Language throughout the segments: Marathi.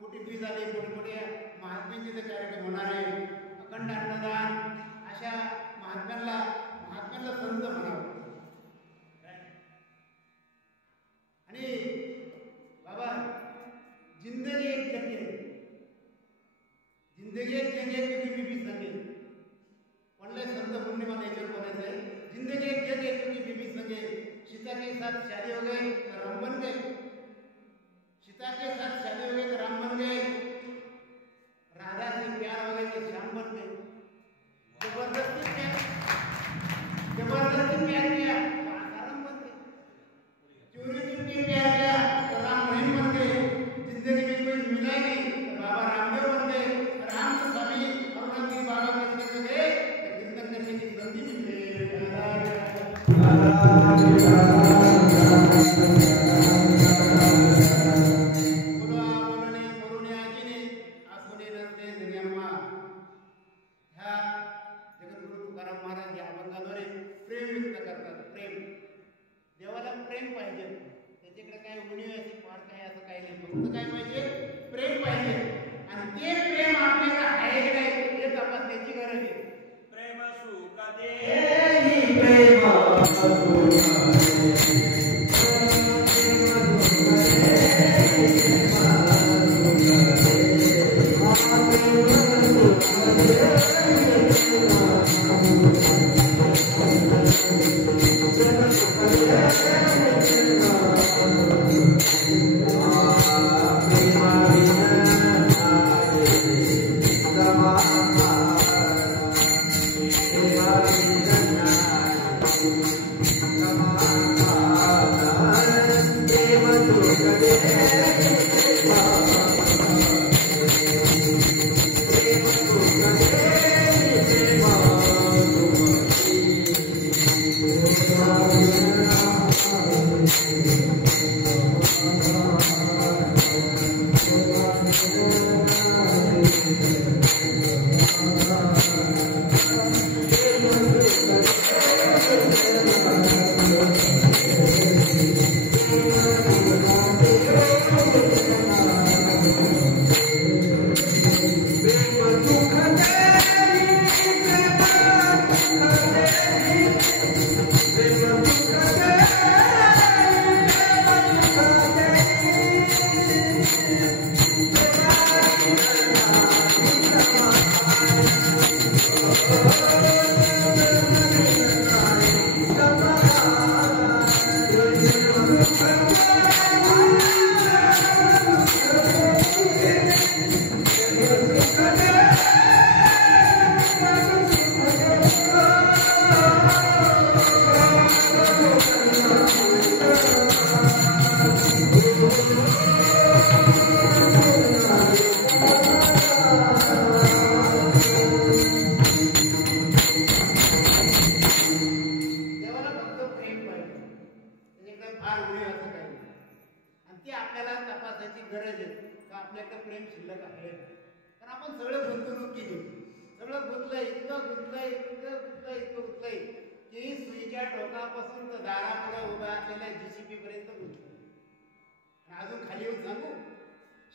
मोठी फी झाली, मोठमोठ्या महात्म्यांचे ते कार्यक्रम होणार आहे, अखंड अन्नदान, अशा महात्म्यांना संत म्हणावं. आणि बाबा जिंदगी एक जंग है, जिंदगी एक जंग है क्योंकि बीबी संगे. कोणले संत पुण्य मला याच्यावर बोलायचं आहे. जिंदगी एक जंग है क्योंकि बीबी संगे, सीता के साथ शादी हो गई तो राम बन गए, सीता के साथ शादी हो गई तो राम बन गए, राधा से प्यार हो गया तो श्याम बन गए. जबरदस्ती प्यार किया तो आसाराम बन गए, चोरी चुपके प्यार किया तो राम रहीम बन गए. जिंदगी में कोई मिला नहीं तो बाबा रामदेव बन गए, राम स्वामी औरंगजेब बाबा के संग गए तो कीर्तन करने की संधि मिल गई.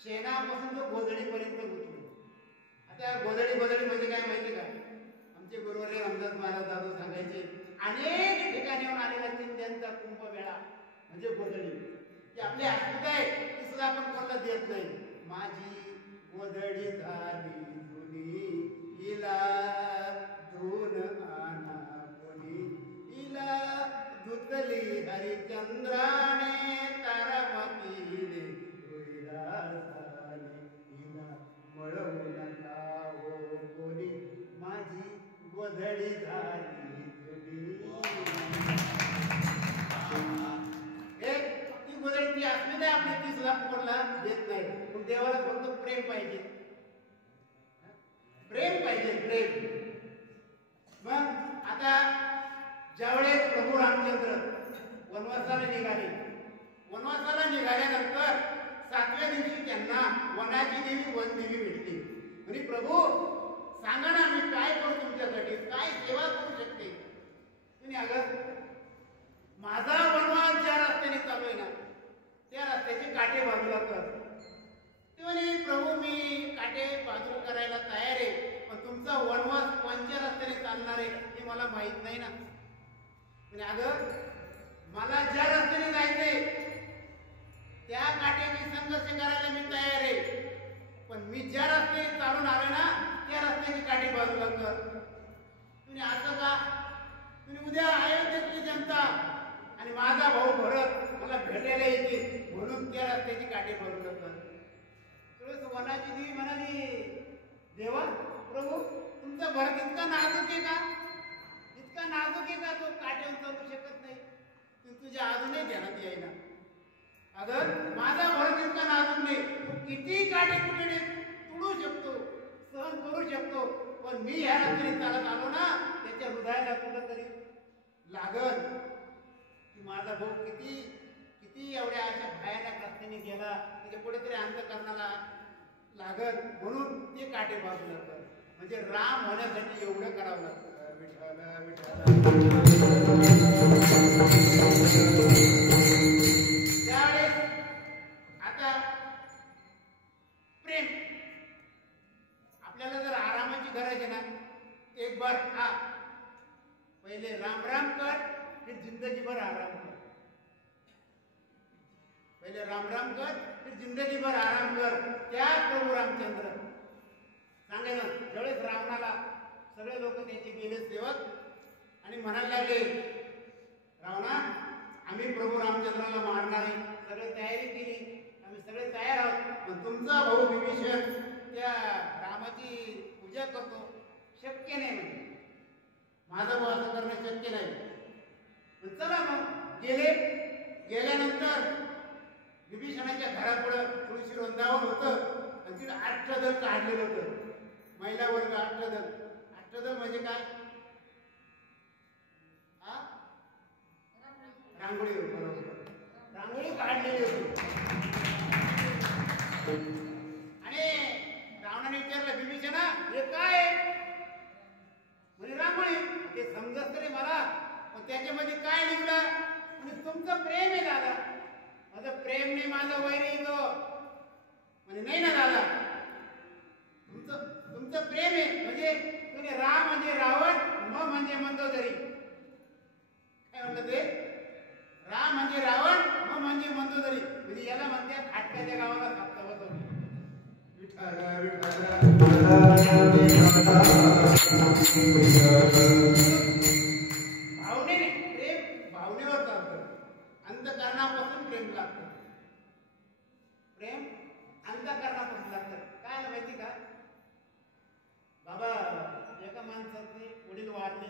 शेणापासून तो गोधडीपर्यंत गुंतलो. आता गोधडी म्हणजे काय माहिती का? आमचे गुरुवर्य रामदास महाराज दादू सांगायचे, अनेक ठिकाणीहून आलेला चिंत्यांचा कुंभमेळा म्हणजे गोधडी. की आपली अस्मिता आहे ती सुद्धा आपण कोणाला देत नाही. माझी गोधडी झाली जुनी, हिला धुन आणा कोणी, हिला धुतली हरिचंद्राने तारामतीने, वळवू नका हो कोणी, माझी गोधडी झाली जुनी. ती गोधडी ती असली नाही आपली, ती सुद्धा कोणाला देत नाही. पण देवाला फक्त प्रेम पाहिजे, प्रेम पाहिजे, प्रेम. मग आता ज्यावेळेस प्रभू रामचंद्र वनवासाला निघाल्यानंतर 7व्या दिवशी त्यांना वनाची देवी वनदेवी भेटली. म्हणजे प्रभू सांगा ना, मी काय करू तुमच्यासाठी, काय सेवा करू शकते. तुम्ही अगं माझा वनवास ज्या रस्त्याने चालू आहे ना, त्या रस्त्याचे काटे बाजूला कर. ते म्हणे वनवास कोणत्या रस्त्याने चालणार आहे हे मला माहित नाही ना. म्हणजे अगं मला ज्या रस्त्याने जायचंय त्या काठीने संघर्ष करायला मी तयार आहे, पण मी ज्या रस्त्याने चालून आलोय ना त्या रस्त्याची काठी बाजूला कर. तुम्ही असं का? तुम्ही उद्या अयोध्येतली जनता आणि माझा भाऊ भरत मला भेटायला येतील म्हणून त्या रस्त्याची काठी बाजूला कर. तुळस वनाची देवी म्हणाली, देवा प्रभू तुमचा भरत इतका नाजूक आहे का? इतका नाजूक आहे का तो काठ्यावर चालू शकत नाही? तुझ्या अजूनही ध्यानात येईना. अगं माझा भरत इतका नाजूक नाही, किती काठी कुठे तुडू शकतो, सहन करू शकतो, पण मी ह्या रस्त्याने चालत आलो ना त्याच्या हृदयाला कुठं तरी लागल की माझा भाऊ किती किती एवढ्या अशा भयानक रस्त्याने गेला, त्याच्या कुठेतरी अंतःकरणाला लागल म्हणून ते काटे बाजूला कर. म्हणजे राम होण्यासाठी एवढं करावं लागतं. विठ्ठल विठ्ठल. त्यावेळेस आता प्रेम आपल्याला जर आरामाची गरज आहे ना, एक बार पहिले राम राम कर, फिर जिंदगी भर आराम कर. पहिले राम राम कर, फिर जिंदगी भर आराम कर. त्या प्रभू रामचंद्र सांगायला ज्यावेळेस रावणाला सगळे लोक त्याचे गेले सेवक आणि म्हणायला लागले, रावणा आम्ही प्रभू रामचंद्राला मारणार आहे, सगळे तयारी केली, आम्ही सगळे तयार आहोत, पण तुमचा भाऊ विभीषण त्या रामाची पूजा करतो, शक्य नाही म्हणजे माझा भाऊ असं करणं शक्य नाही. पण चला मग गेल्यानंतर विभीषणाच्या घरापुढं तुळशी वृंदावन होतं आणि तिथं अष्टदल काढलेलं होतं. महिला वर्ग अष्टदल. अष्टदल म्हणजे काय? रांगोळी. बरोबर, रांगोळी काढलेली होती. आणि रावणाने विचारलं, विभीषणा हे काय? म्हणजे रांगोळी. ते समजत तरी मला, पण त्याच्यामध्ये काय लिहिलं? म्हणजे तुमचं प्रेम आहे दादा. माझं प्रेम नाही, माझं वैर येतो. म्हणजे नाही ना दादा, तुमचं प्रेम आहे. म्हणजे तुम्ही राम म्हणजे रावण, म म्हणजे मंदोदरी. काय म्हणलं ते? राम म्हणजे रावण, म म्हणजे मंदोदरी. म्हणजे याला म्हणतात आटक्याच्या गावाला साप्तावत होते. भावनेने प्रेम भावनेवर चालतं. अंतःकरणापासून प्रेम लागतं. प्रेम अंतःकरणापासून लागतं. काय माहिती का बाबा, एका माणसाचे वडील वारले,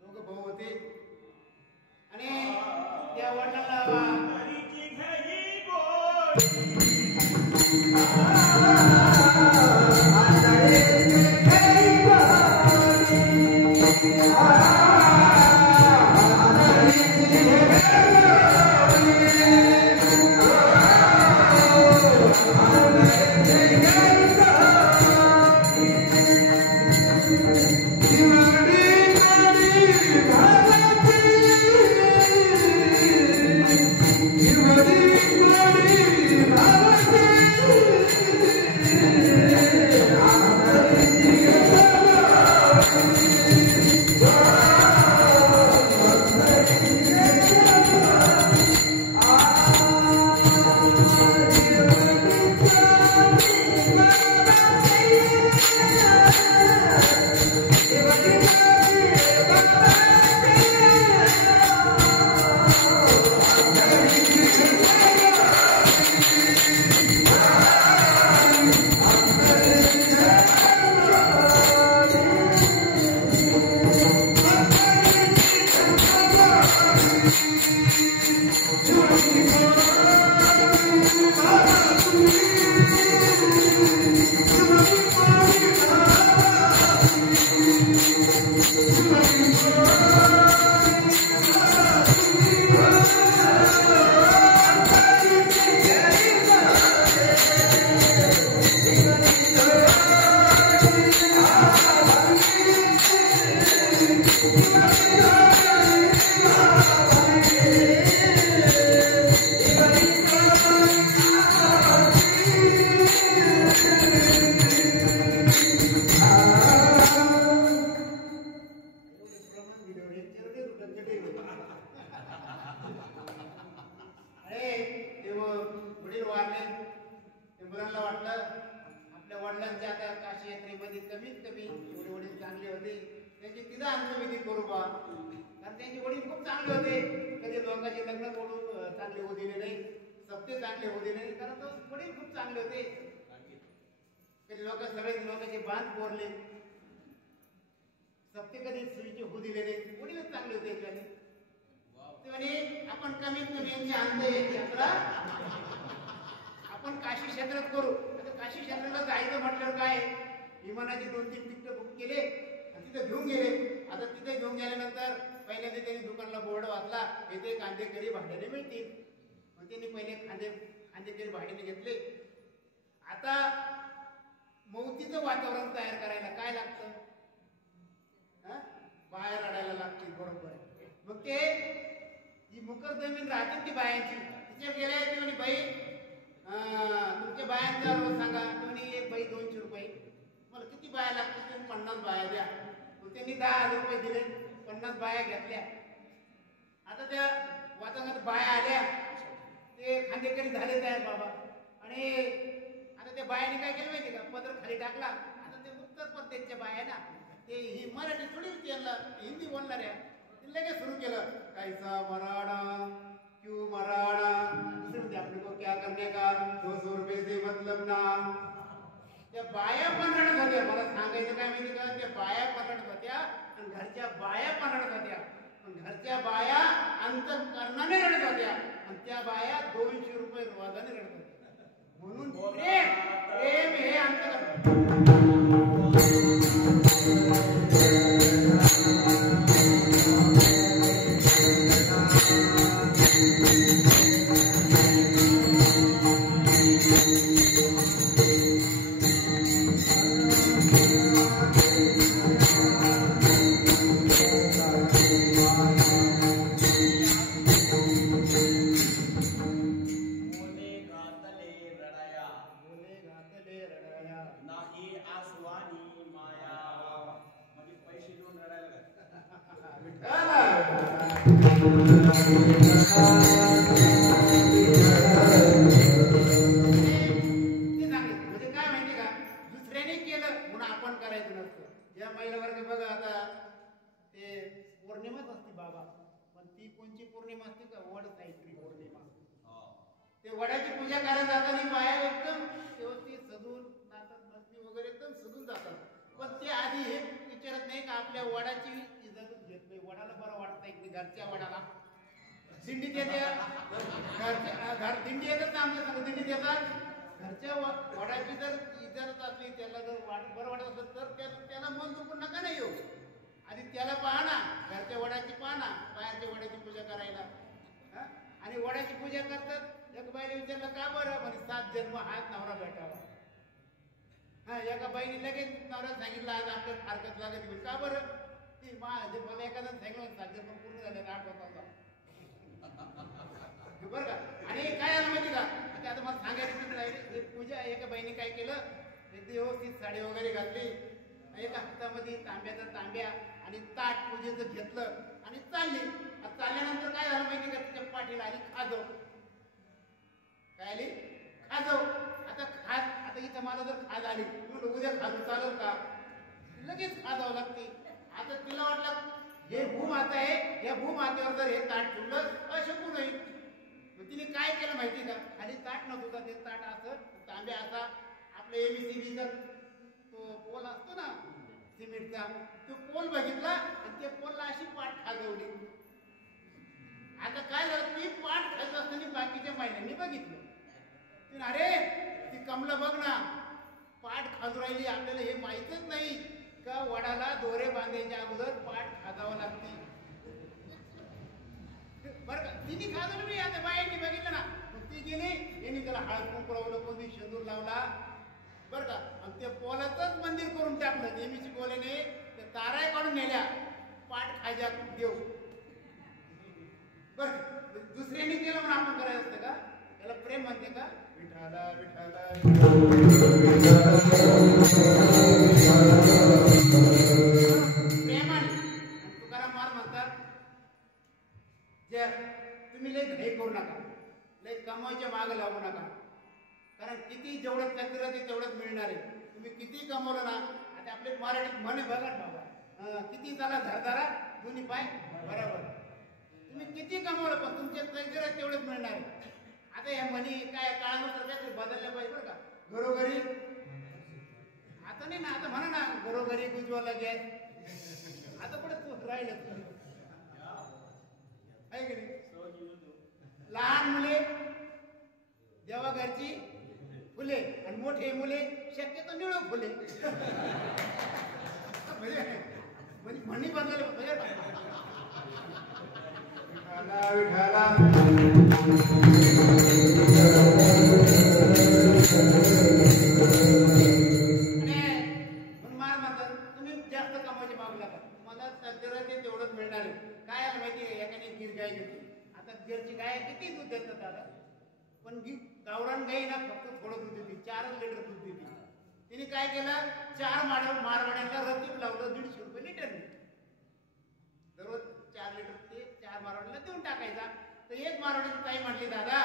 दोघं भाऊ होते आणि त्या वडिलांना गुरांना वाटलं आपल्या वडिलांच्या आता काशी यात्रेमध्ये कमीत कमी एवढे वडील चांगले होते, त्यांची तिथं अंत्यविधी करू बा. कारण त्यांचे वडील खूप चांगले होते, कधी लोकांचे लग्न करून चांगले होऊ दिले नाही, सप्ते चांगले होऊ दिले नाही, कारण तो वडील खूप चांगले होते. कधी सगळे लोकांचे बांध पोरले, सप्ते कधी सुईचे होऊ दिले नाही, वडीलच चांगले होते त्याने. ते म्हणे आपण कमीत कमी यांची अंत यात्रा आपण काशी क्षेत्रात करू. आता काशी क्षेत्राला जायचं म्हटल्यावर काय, विमानाचे 2-3 तिकीट बुक केले आणि तिथे घेऊन गेले. आता तिथे घेऊन गेल्यानंतर पहिल्यांदा त्यांनी दुकानला बोर्ड वाचला, येथे कांदेकरी भाड्याने मिळतील. मग त्यांनी पहिले कांदेकरी भाड्याने घेतले. आता मौतीचं वातावरण तयार करायला काय लागतं, बाहेर रडायला लागते, बरोबर. मग ते जी मुकर जमीन राहते ती बायांची, तिच्या गेल्या ते म्हणे बाई तुमच्या बायांचा रोज सांगा. तुम्ही एक बाई 200 रुपये, मला किती बाया लागतात, तुम्ही 50 बाया द्या. मग त्यांनी 10,000 रुपये दिले, 50 बाया घेतल्या. आता त्या वातावरणात बाया आल्या, ते खांदेकरी झाले तयार बाबा. आणि आता त्या बायाने काय केलं माहिती का, पदर खाली टाकला. आता ते उत्तर प्रदेशच्या बाया ना, ते ही मराठी थोडी त्यांना हिंदी बोलणाऱ्या, ते लगेच सुरू केलं, कैसा मराठा क्यों मराठा, दुसरे म्हणते आपले को क्या करने का, 200 रुपये से मतलब ना. त्या बाया पण रडत होत्या. मला सांगायचं काय माहिती का, त्या बाया पण रडत होत्या आणि घरच्या बाया पण रडत होत्या. घरच्या बाया अंतःकरणाने रडत होत्या आणि त्या बाया 200 रुपये रोजाने रडत होत्या. म्हणून प्रेम हे अंतःकरण. वडाची पूजा करायला जाताना बाया एकदम व्यवस्थित सजून नाचत मस्ती वगैरे एकदम सजून जातात. पण ते आधी हे विचारत नाही का आपल्या वडाची इज्जत घेत नाही. वडाला बरं वाटतंय की घरच्या वडाला दिंडीत येते, घर दिंडी येतात ना, आमच्या सगळं दिंडीत येतात. घरच्या वडाची जर इज्जत असली, त्याला जर बरं वाटत असलं तर त्याला मन दुखून नका नाही येऊ. आधी त्याला पाहा ना, घरच्या वडाची पाहा ना, बाहेरच्या वडाची पूजा करायला. आणि वडाची पूजा करतात. एक बाईने विचारलं का बरं, म्हणजे 7 जन्म हाच नवरा भेटावा. एका बाईने लगेच नवरा सांगितलं आज आपल्याला फारकत लागत नाही. का बरं, ती मला एखादा सांगितलं 7 जन्म पूर्ण झाले, 8 होता बरं का. आणि काय आलं माहिती का, आता मला सांगायचं राहिले पूजा. एका बाईने काय केलं, एक व्यवस्थित साडी वगैरे घातली, एका हातामध्ये तांब्या आणि ताट पूजेचं घेतलं आणि चालली. चालल्यानंतर काय झालं माहिती का, तिच्या पाठीला आली खाजव. काय आली खाजव. आता इथं मला जर खाज आली, म्हणून उद्या खाजू चालेल का, लगेच खाजावं लागते. आता तिला वाटलं हे भूमाता आहे, या भूमातेवर जर हे ताट ठेवलं अशक्य नाही. मग तिने काय केलं माहिती का, खाली ताट नव्हतं, ते ताट असं तांब्या असा आपल्या ABCDचा तो पोल असतो ना सिमेंटचा, तो पोल बघितला आणि त्या पोलला अशी पाठ खाजवली. आता काय झालं, ती पाठ खाजत असताना बाकीच्या महिलांनी बघितलं. अरे ती कमला बघ ना, पाठ खाजू राहिली. आपल्याला हे माहितच नाही का वडाला दोरे बांधायच्या अगोदर पाठ खाजावं लागते. बरं का, तिने खाजवलं नाही. आता बायांनी बघितलं ना, मग ती गेली, यांनी त्याला हळद कुंकू लावलं, कोणी शेंदूर लावला, बरं का. आणि ते पोलाचंच मंदिर करून टाकलं. नेहमीची बोलेने ते तारा काढून नेल्या, पाठ खायच्या देव. बरं, दुसऱ्यांनी केलं म्हणून आपण करायचं असतं का, त्याला प्रेम म्हणते का. विठाला विठाला प्रेमाने. तुकाराम महाराज म्हणतात, जे तुम्ही लय घाई करू नका, लय कमाईच्या मागे लागू नका. कारण किती जेवढं कचरा ते तेवढंच मिळणार आहे. तुम्ही किती कमवलं ना, आता आपले मराठीत म्हणे बघा बाबा, किती झाला धरधारा दोन्ही पाय बरोबर. तुम्ही किती कमवलं पण तुमच्या कचरा तेवढंच मिळणार आहे. आता या म्हणी काय काळानुसार काहीतरी बदलल्या पाहिजे बरं का. घरोघरी आता नाही ना, आता म्हणा ना घरोघरी उज्ज्वला गॅस, आता कुठे तू राहिलं आहे की नाही. लहान मुले जेव्हा घरची फुले आणि मोठे मुले शक्यतो निळू फुले. म्हणजे म्हणी बदलले तुम्ही जास्त कमावचे मागू नका, तुम्हाला सध्या ते तेवढंच मिळणार आहे. काय आलं माहिती आहे, एकाने गिर गाय घेतली. आता गिरची गाय किती दूध देतात दादा, पण गावरान गाई ना फक्त थोडं दूध देते, 4 लिटर दूध देते. तिने काय केलं, 4 मारवाड्यांना रतीब लावलं 150 रुपये लिटरने. दररोज 4 लिटर ते 4 मारवाड्यांना देऊन टाकायचा. तर एक मारवाड्याची ताई म्हटली, दादा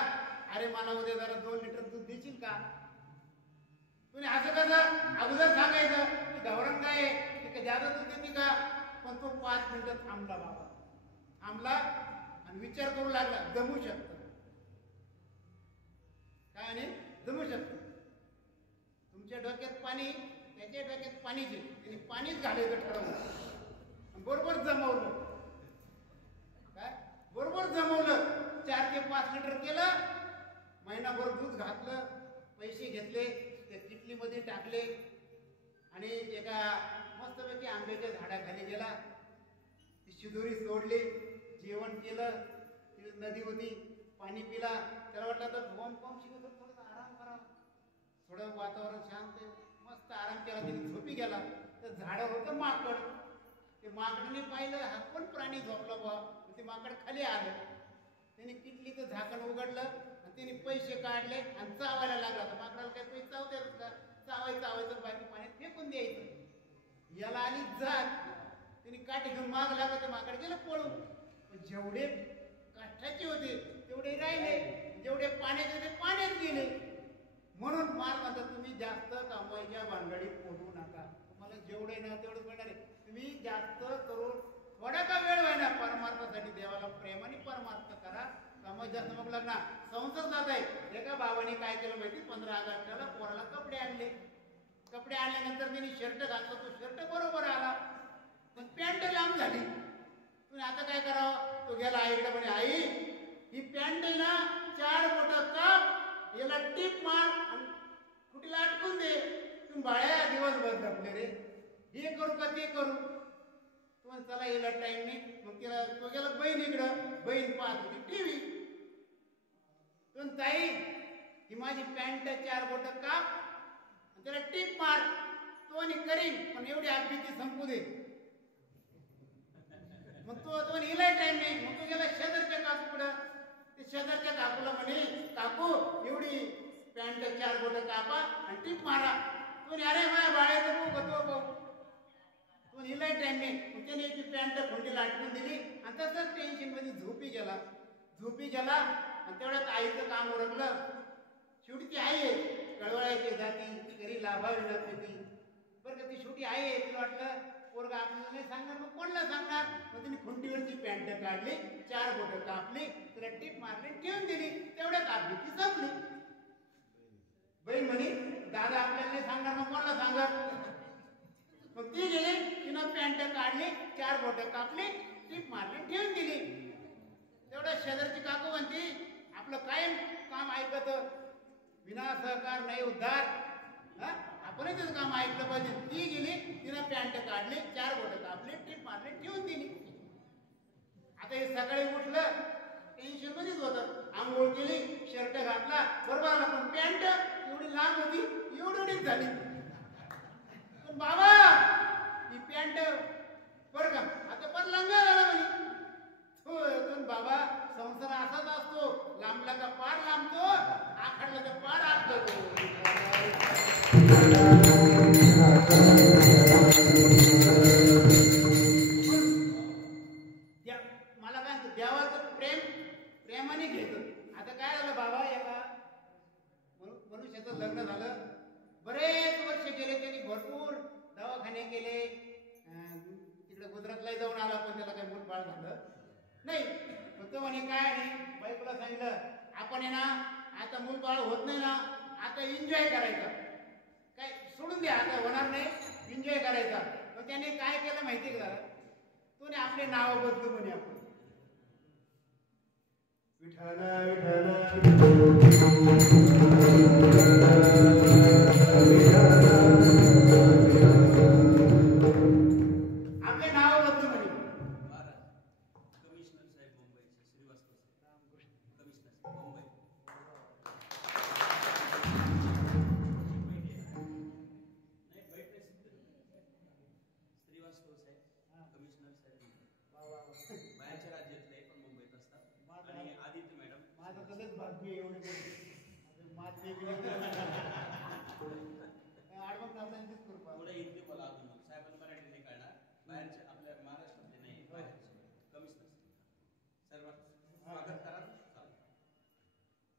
अरे मला उद्या जरा 2 लिटर दूध देशील का. तुम्ही असं कसं अगोदर सांगायचं की गावरान गाय आहे, जादा दूध देते का. पण तो 5 मिनिटं थांबला बाबा, थांबला आणि विचार करू लागला, जमू शकतं काय नाही, जमू शकतं. तुमच्या डोक्यात पाणी, त्याच्या डोक्यात पाणीचे, त्यांनी पाणीच घालायचं ठरवलं, बरोबर जमवलं. काय बरोबर जमवलं, 4 ते 5 लिटर केलं. महिनाभर दूध घातलं, पैसे घेतले, त्या किटलीमध्ये टाकले आणि एका मस्तपैकी आंब्याच्या झाडाखाली गेला. ती शिदोरी सोडली, जेवण केलं, ती नदी होती, पाणी पिला. त्याला वाटलं तर भवन पंप शिकत थोडं आराम करावा, थोडं वातावरण शांत, मस्त आराम केला. तिने झोपी गेला. तर झाडावर होतं माकड. ते माकडाने पाहिलं हा कोण प्राणी झोपला बा, ते माकड खाली आलं. त्याने किटलीचं झाकण उघडलं आणि त्याने पैसे काढले आणि चावायला लागला. तर माकडाला काही पैसे चावतात का, चावायचं बाकी पाण्यात फेकून द्यायचं. याला आली जात, तिने काठी घेऊन माग लागला, ते माकड गेलं पळून. पण जेवढे काठाचे होते तेवढे राहिले, जेवढे पाण्याचे ते पाण्यात गेले. म्हणून माल म्हणतात तुम्ही जास्त कमवायच्या भानगडीत पडू नका. तुम्हाला जेवढे ना तेवढं मिळणार आहे. तुम्ही जास्त करून थोडा का वेळ व्हायना परमार्थासाठी देवाला प्रेमाने परमार्थ करा. कमाई जास्त मग लग्न संसार जात आहे. एका भावाने काय केलं माहिती, 15 ऑगस्टला पोराला कपडे आणले. कपडे आणल्यानंतर त्यांनी शर्ट घातला, तो शर्ट बरोबर आला, पण पॅन्ट लांब झाली. तुम्ही आता काय करावं, तो गेला आईकडे म्हणे, आई ही पॅन्ट आहे ना 4 बोटं काप, याला टीप मार आणि कुठेला अटकून दे. तुम्ही बाळ्या दिवसभर जपले रे, हे करू का ते करू. तुम्हाला चला यायला टाइम नाही. मग तिला तो गेला बहिणीकडं, बहीण पाहत होती टीव्ही. तुम्ही ताई ही माझी पॅन्ट 4 बोटं काप, त्याला टीप मार, तो आणि करीन, पण एवढी आगबीती संपू दे. मग तो हिला टाइम नाही. मग तो गेला शेजारच्या काकूकडं. ते शेजारच्या काकूला म्हणे, काकू एवढी पॅन्ट 4 बोटं कापा आणि टीप मारा. तो अरे माझ्या बाळाचं बघतो, तो हिला टाइम नाही. मग त्याने ती पॅन्ट खोंडीला अटकून दिली आणि तसंच टेन्शन मध्ये झोपी गेला आणि तेवढ्यात आईचं काम ओळखलं. शेवटी ती आई आहे, कळवळायची जाती, घरी लाभावी जाते ती बरं का. ती शेवटी आई आहे, तिला वाटलं पोरगा आपल्याला नाही सांगणार, मग कोणाला सांगणार. मग तिने खुंटीवरची पॅन्ट काढली, 4 बोटं कापली, तिला टीप मारली, ठेवून दिली. तेवढ्यात आपली ती संपली. बहीण म्हणे, दादा आपल्याला नाही सांगणार, मग कोणाला सांगणार. मग ती गेली, तिनं पॅन्ट काढली, 4 बोटं कापली, टीप मारली, ठेवून दिली. तेवढ्या शेजारची काकू म्हणती, आपलं कायम काम ऐकत, विना सहकार नाही उद्धार. आपणही त्याचं काम ऐकलं पाहिजे. ती गेली, तिनं पॅन्ट काढली, 4 बोटं कापली, टीप मारली, ठेवून दिली. आता हे सकाळी उठलं, टेन्शन मध्येच होतं. आंघोळ केली, शर्ट घातला, बरोबर आला, पण पॅन्ट एवढी लांब होती, एवढीच झाली. पण बाबा ही पॅन्ट बरं का आता पर लंगा झाला म्हणे. बाबा संसार असाच असतो, लांबला का पार लांबतो, आखडला तर पार आखतो. मला काय देवाचं प्रेमाने घेतो. आता काय झालं बाबा, एका मनुष्याचा बरेच वर्ष गेले, त्यांनी भरपूर दवाखाने केले, तिकडे गुजरातला जाऊन आला, पण त्याला काही मूल बाळ झालं नाही. तो म्हणे काय नाही, बायकोला सांगितलं आपण आहे ना आता मूल बाळ होत नाही ना, आता एन्जॉय करायचा, काय सोडून द्या, आता होणार नाही, एन्जॉय करायचा. मग त्याने काय केलं माहिती का, तो आपले नाव बदलू म्हणे आपण, विठ्ठल आपले नाव बदलू म्हणे. कमिशनर साहेब मुंबईचे श्रीवास्तव कमिशनर मुंबई श्रीवास्तव साहेब कमिशनर साहेब बाहेरच्या राज्यातले पण मुंबईत असतात. आणि आदित्य मॅडम माझं तसंच भाग्य एवढे पुढे इतके मला अजून साहेबांना मराठी नाही कळणार, बाहेरच्या आपल्या महाराष्ट्रातले नाही, बाहेरचे कमिशनर सर्व स्वागत करा.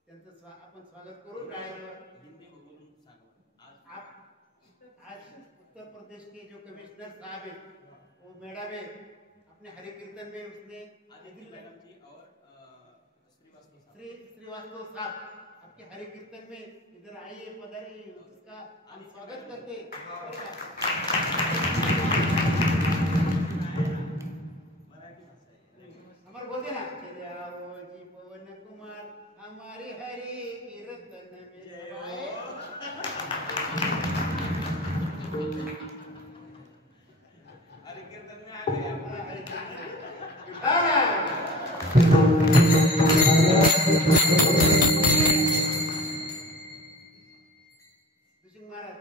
त्यांचं आपण स्वागत करू. हिंदी में बोलून सांगा. आज उत्तर प्रदेश के जो कमिश्नर साहब है वो मैडम है, अपने हरि कीर्तन में उसने आदित्य मैडम जी और श्रीवास्तव साहब आपके हरि कीर्तन में इधर आइए, पधारिए, उसका हम स्वागत करते. हमारे बोलते ना, चले आओ जी पवन कुमार हमारे हरि कीर्तन में आए. हरि कीर्तन में आ गए. तुझी महाराज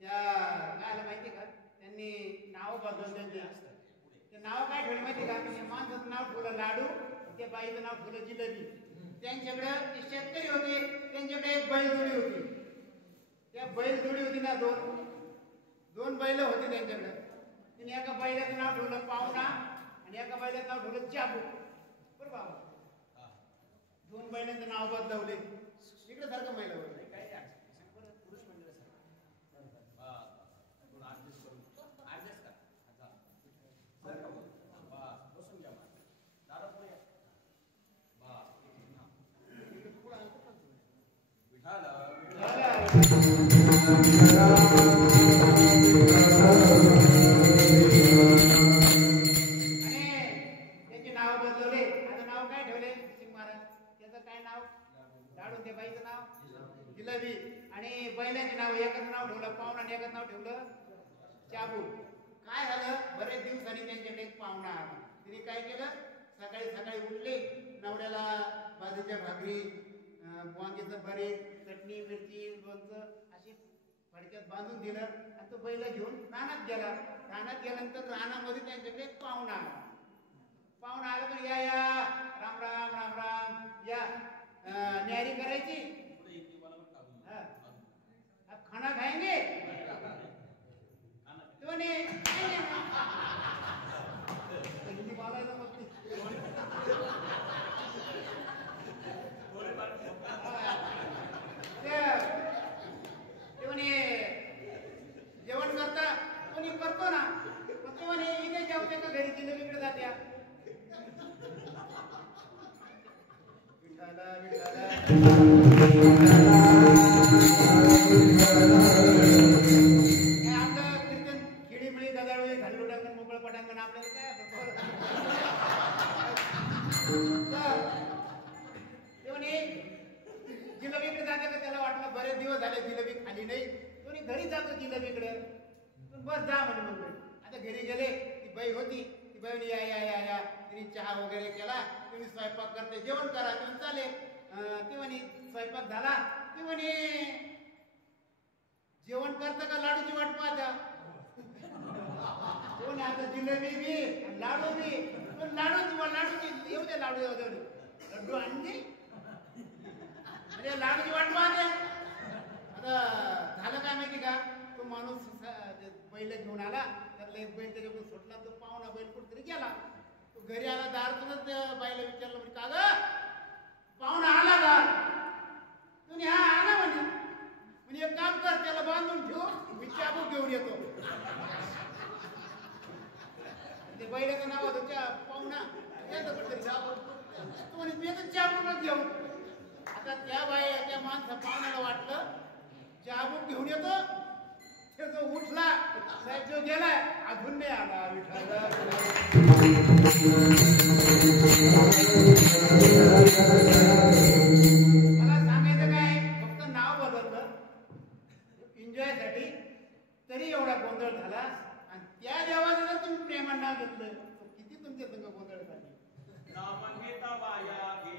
त्या काय माहिती का, त्यांनी नाव बदलले. ते नाव काय ठेवलं माहिती का, माणसाचं नाव ठेवलं लाडू, त्या बाईचं नाव ठेवलं जिलेबी. त्यांच्याकडे ते शेतकरी होते, त्यांच्याकडे एक बैलजोडी होती. त्या बैलजोडी होती ना, दोन बैल होते त्यांच्याकडे. तिने एका बैलाचं नाव ठेवलं पाहुणा आणि एका बैलाचं नाव ठेवलं चाबू. बरं बाबा, दोन बैलांचं नाव बदलवले. इकडे सारखं महिला होतं काय पुरुष मंडळासारखं ऍडजस्ट करून ऍडजस्ट का बसून घ्या दादा पुढे त्यांचे नाव बदलवले. आता नाव काय ठेवले सिंग महाराज, त्याचं काय नाव, लाडू, त्या बाईचं नाव जिलेबी, आणि बैलांचे नाव, एकाचं नाव ठेवलं पाहुणा आणि एकाचं नाव ठेवलं चाबू. काय झालं, बरेच दिवसांनी त्यांच्याकडे एक पाहुणा आला. तिने काय केलं, सकाळी सकाळी उठले, नवऱ्याला बाजूच्या भाकरी, वांग्याचं भरीत, चटणी, मिरची, लोणचं अशी फडक्यात बांधून दिलं, आणि तो बैल घेऊन रानात गेला. रानात गेल्यानंतर रानामध्ये त्यांच्याकडे एक पाहुणा आला. पाहुणा आला तर या या, राम राम राम राम या, न्यारी करायची, अब खाना खाएंगे, तो हिंदी बोलायला मग ते म्हणे जेवण करता, कोणी करतो ना, मग ते म्हणे इथे जेवते का घरी जिलेबीकडे जात्या. आपलं कीर्तन खिळीमिळी गदाळी घालू टाकून मोकळं पटांगण आपल्याला काय ते म्हणे जिलेबीकडे जाते का, त्याला वाटलं बरेच दिवस झाले जिलेबी खाली नाही, कोणी घरी जातो जिलेबीकडे, बस जा म्हणे. मग आता घरी गेले, ती बाई होती, ती बाई या या या या, तिने चहा वगैरे केला, तिने स्वयंपाक करते, जेवण करा, तुम्ही चालेल. ती म्हणे स्वयंपाक झाला, ती म्हणे जेवण करता का लाडूची वाट पाहता. कोण आता जिलेबी बी लाडू बी, पण लाडूची येऊ दे, लाडू येऊ दे, लड्डू आणली म्हणजे लाडूची वाट पाहते. आता झालं काय माहिती का, तो माणूस बैल घेऊन आला, त्यातला एक बैल त्याच्याकडून सुटला, तो पाहुणा बैल कुठतरी गेला. तो घरी आला, दारातूनच बाईला विचारलं, म्हणजे का ग पाहुणा आला का, तुम्ही हा आला म्हणजे एक काम कर, त्याला इथं बांधून ठेवू, मी चाबूक घेऊन येतो. ते बैलाचं नाव होतं पाहुणा, तो म्हणे मी आता चाबूकच घेऊन. आता त्या माणसा पाहुण्याला वाटलं चाबूक घेऊन येतो, ते जो उठला जो गेलाय अजून नाही आला. मला सांगायचं काय, फक्त नाव बदललं एन्जॉयसाठी, तरी एवढा गोंधळ झाला. आणि त्या देवाला जर तुम्ही प्रेमानं नाव घेतलं तर किती तुमच्या संग गोंधळ झाली. नाम घेता वाया गे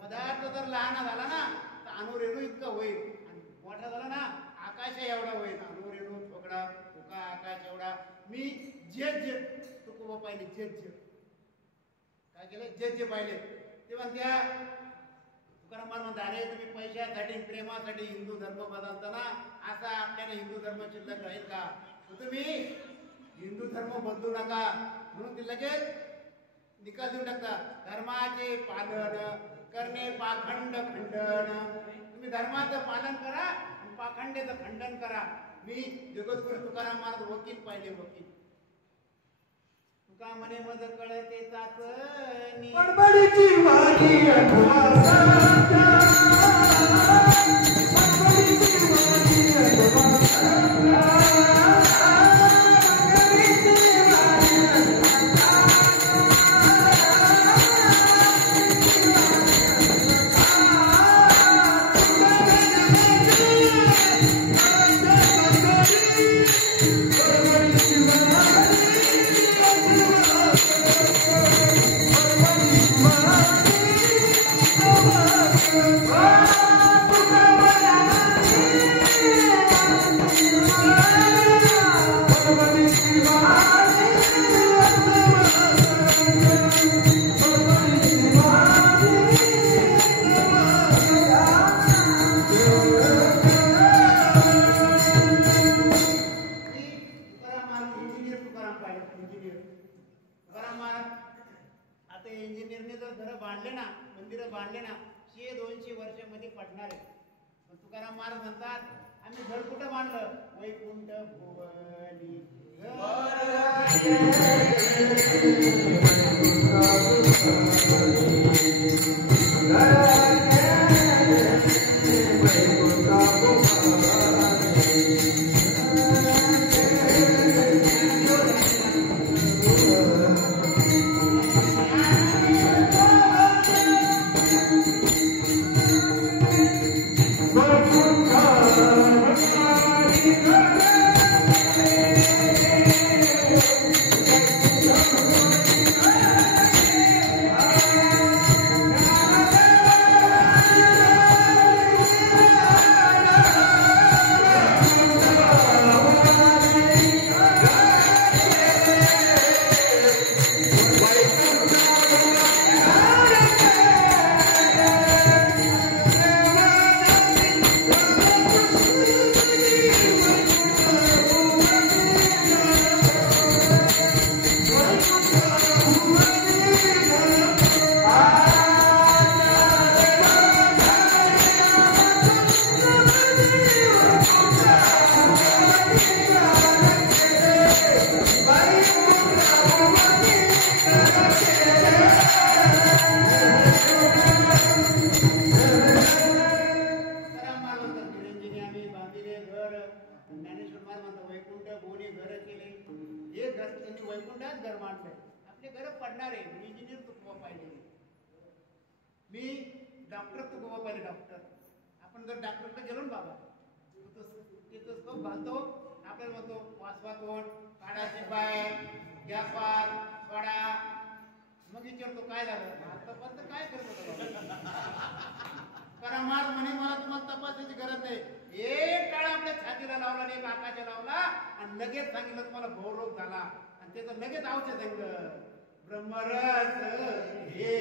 पदार्थ जर लहान झाला ना तर अनुरेणू इतकं होईल, आणि मोठा झाला ना आकाश एवढा होईल. अनुरेणू ठोकळा तुका आकाश एवढा. मी जे तुकोबा पाहिले, जे काय केलं, जे पाहिले ते म्हणत्या तुकाराम म्हणता, अरे तुम्ही पैशासाठी प्रेमासाठी हिंदू धर्म बदलताना असा आपल्याला हिंदू धर्म शिल्लक राहील का? तुम्ही हिंदू धर्म बदलू नका म्हणून ते लगेच निकाल देऊन टाकता. धर्माचे पालन करणे पाखंड खंडन. तुम्ही धर्माचं पालन करा, पाखंडेचं खंडन करा. मी जगद्गुरु तुकाराम महाराज वकील पाहिले, वकील. तुका म्हणे मज कळते चाचणी बडबडीची वाणी अठवासा. बांधले ना, मंदिरं बांधले ना, 100-200 वर्षामध्ये पडणार आहे. पण तुकाराम महाराज म्हणतात आम्ही घर कुठं बांधलं? वैकुंठ भुवनी लगेच सांगितलं तुम्हाला भवरोग झाला आणि त्याचं लगेच औषध सांगितलं ब्रह्मरस हे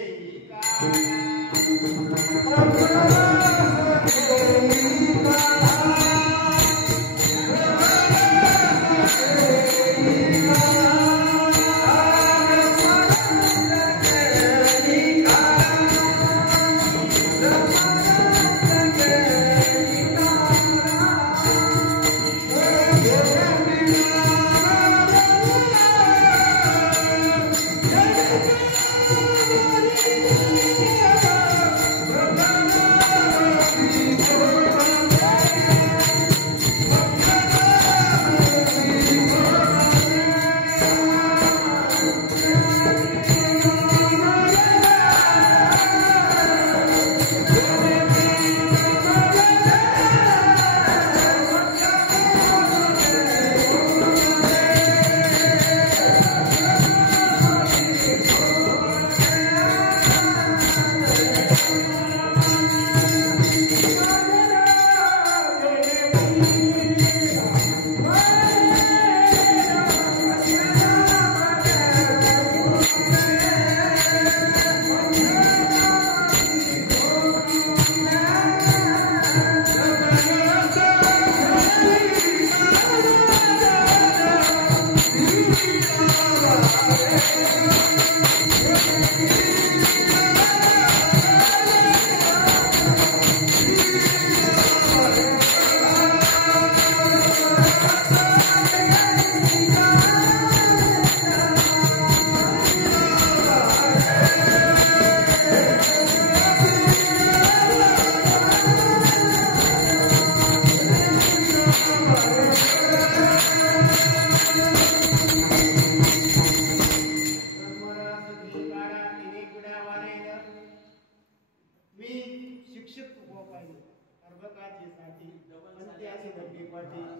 Yeah.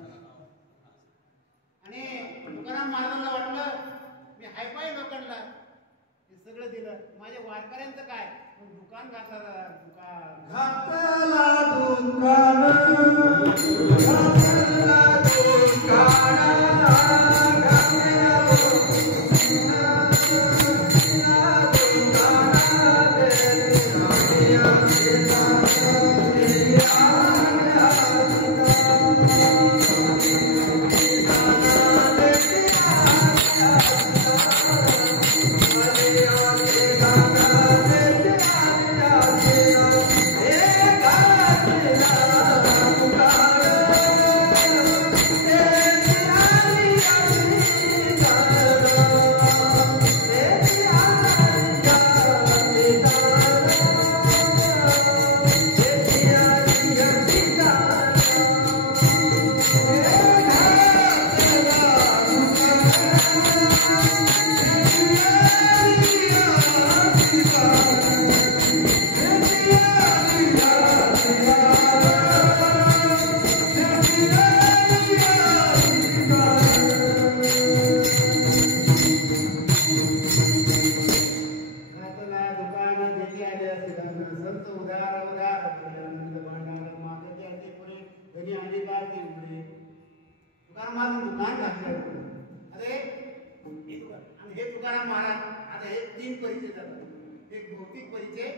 एक भौतिक परिचय,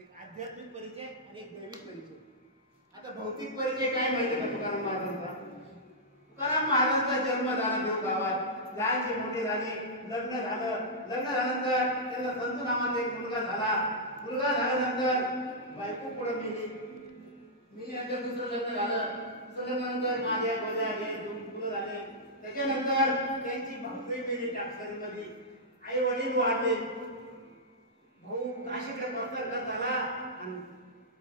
एक आध्यात्मिक परिचय आणि एक दैविक परिचय. आता भौतिक परिचय काय माहिती का तुकाराम महाराजांचा? तुकाराम महाराजांचा जन्म झाला देव गावात, लहानचे मोठे झाले, लग्न झालं, लग्न झाल्यानंतर त्यांना संतू नावाचा एक मुलगा झाला, मुलगा झाल्यानंतर बायको पुढे नंतर दुसरं लग्न झालं, दुसरं लग्नानंतर माझ्या गोळ्या आले, 2 मुलं झाले. त्याच्यानंतर त्यांची भावई गेली टाकसारीमध्ये, आई वडील वाढले, भाऊ नाशिकडे प्रसार झाला आणि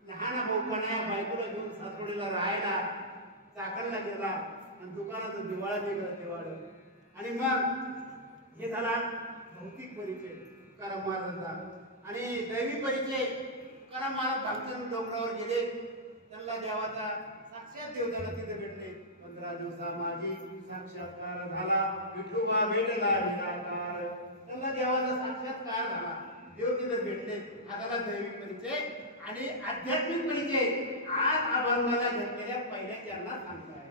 लहान भाऊ पण्या बायकोला घेऊन सासवडीला राहायला चाकणला गेला आणि दुकानाचं दिवाळा निघालं दिवाळ. आणि मग हे झाला भौतिक परिचय तुकाराम महाराजांचा. आणि दैवी परिचय तुकाराम महाराज भागचंद डोंगरावर गेले, त्यांना देवाचा साक्षात देव त्याला तिथे भेटले. 15 दिवसा माझी साक्षात्कार झाला, विठोबा भेटला निराकार. त्यांना देवाचा साक्षात्कार झाला, देव तिथे भेटले. हा झाला दैविक परिचय. आणि आध्यात्मिक परिचय आज अभंगाला घेतलेल्या पहिल्या चरणात सांगता आहे.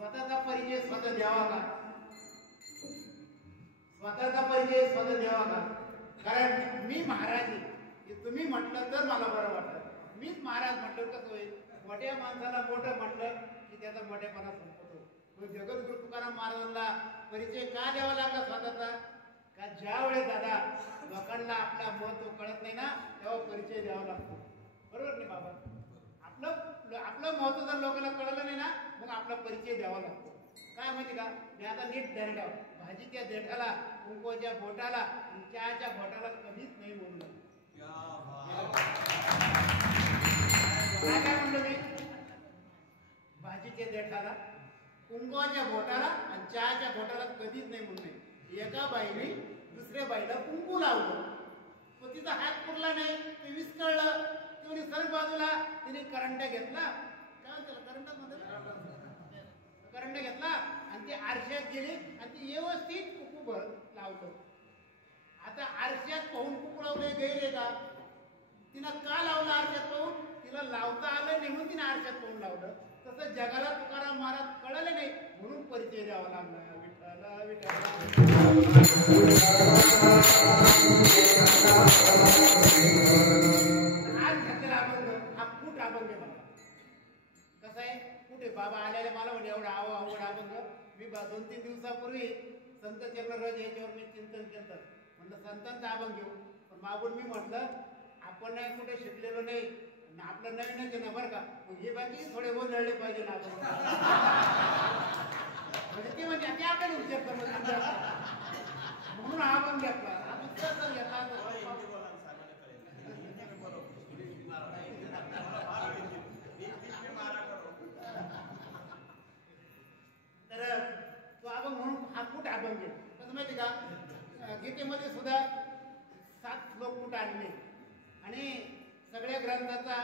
स्वतःचा परिचय स्वतः द्यावा का? कारण मी महाराज आहे, तुम्ही म्हटलं तर मला बरं वाटतं. मीच महाराज म्हटलं कसं होईल? मोठ्या माणसाला मोठं म्हटलं की त्याचा मोठेपणा संपतो. जगद्गुरु तुकाराम महाराजांना परिचय का द्यावा लागला स्वतःचा? का ज्या वेळेस दादा लोकांना आपला महत्व कळत नाही ना, तेव्हा परिचय द्यावा लागतो. बरोबर नाही बाबा? आपलं महत्व जर लोकांना कळलं नाही ना, मग आपला परिचय द्यावा लागतो. काय माहिती का? मी आता नीट दंडाव भाजीच्या देठाला, कुंकवाच्या बोटाला, चहाच्या बोटाला कधीच नाही म्हणलं. काय म्हणलो मी? भाजीच्या देठाला, कुंकवाच्या बोटाला आणि चहाच्या बोटाला कधीच नाही म्हणले. एका बाईने दुसऱ्या बाईला कुंकू लावलं, पण तिचा हात पुरला नाही, ते विस्कळलं. तेवढी सर बाजूला तिने करंटा घेतला. काय म्हणतात करंटा? म्हणतात करंट घेतला आणि ते आरशात गेले आणि ती व्यवस्थित कुकू लावलं. आता आरशात पाहून कुकू लावले गैरे का? तिनं का लावलं आरशात पाहून? तिला लावता आलं नाही म्हणून तिने आरशात पाहून लावलं. तसं जगाला तुकाराम महाराज कळलं नाही म्हणून परिचय द्यावा लागला. विठ्ठल विठ्ठल. आज घातलेला अभंग हा फूट अभंग आहे. कसा आहे? कुठे बाबा आलेले मला म्हणजे एवढं आवड अभंग मी 2-3 दिवसापूर्वी संत चरणराज याच्यावर मी चिंतन केलं म्हटलं संतांचा अभंग घेऊ पण मागून मी म्हटलं आपण नाही कुठे शिकलेलो नाही आपलं नवीनच आहे ना बरं का मग हे बाकी थोडे गोंधळले पाहिजे ना आपण म्हणजे ते म्हणजे ते आपल्याला विचार करतो म्हणून हा पण घेतला आपण कसं घेतला हिंदी बोला ना, साहेबांना कळेल. हिंदी में बोलो. हिंदी में मारा. मला फार हिंदी. बीच में मारा करो. तर तो अभंग म्हणून हा कुठं अभंग आहे कसं माहिती का गीतेमध्ये सुद्धा 7 श्लोक कुठं आणले आणि सगळ्या ग्रंथाचा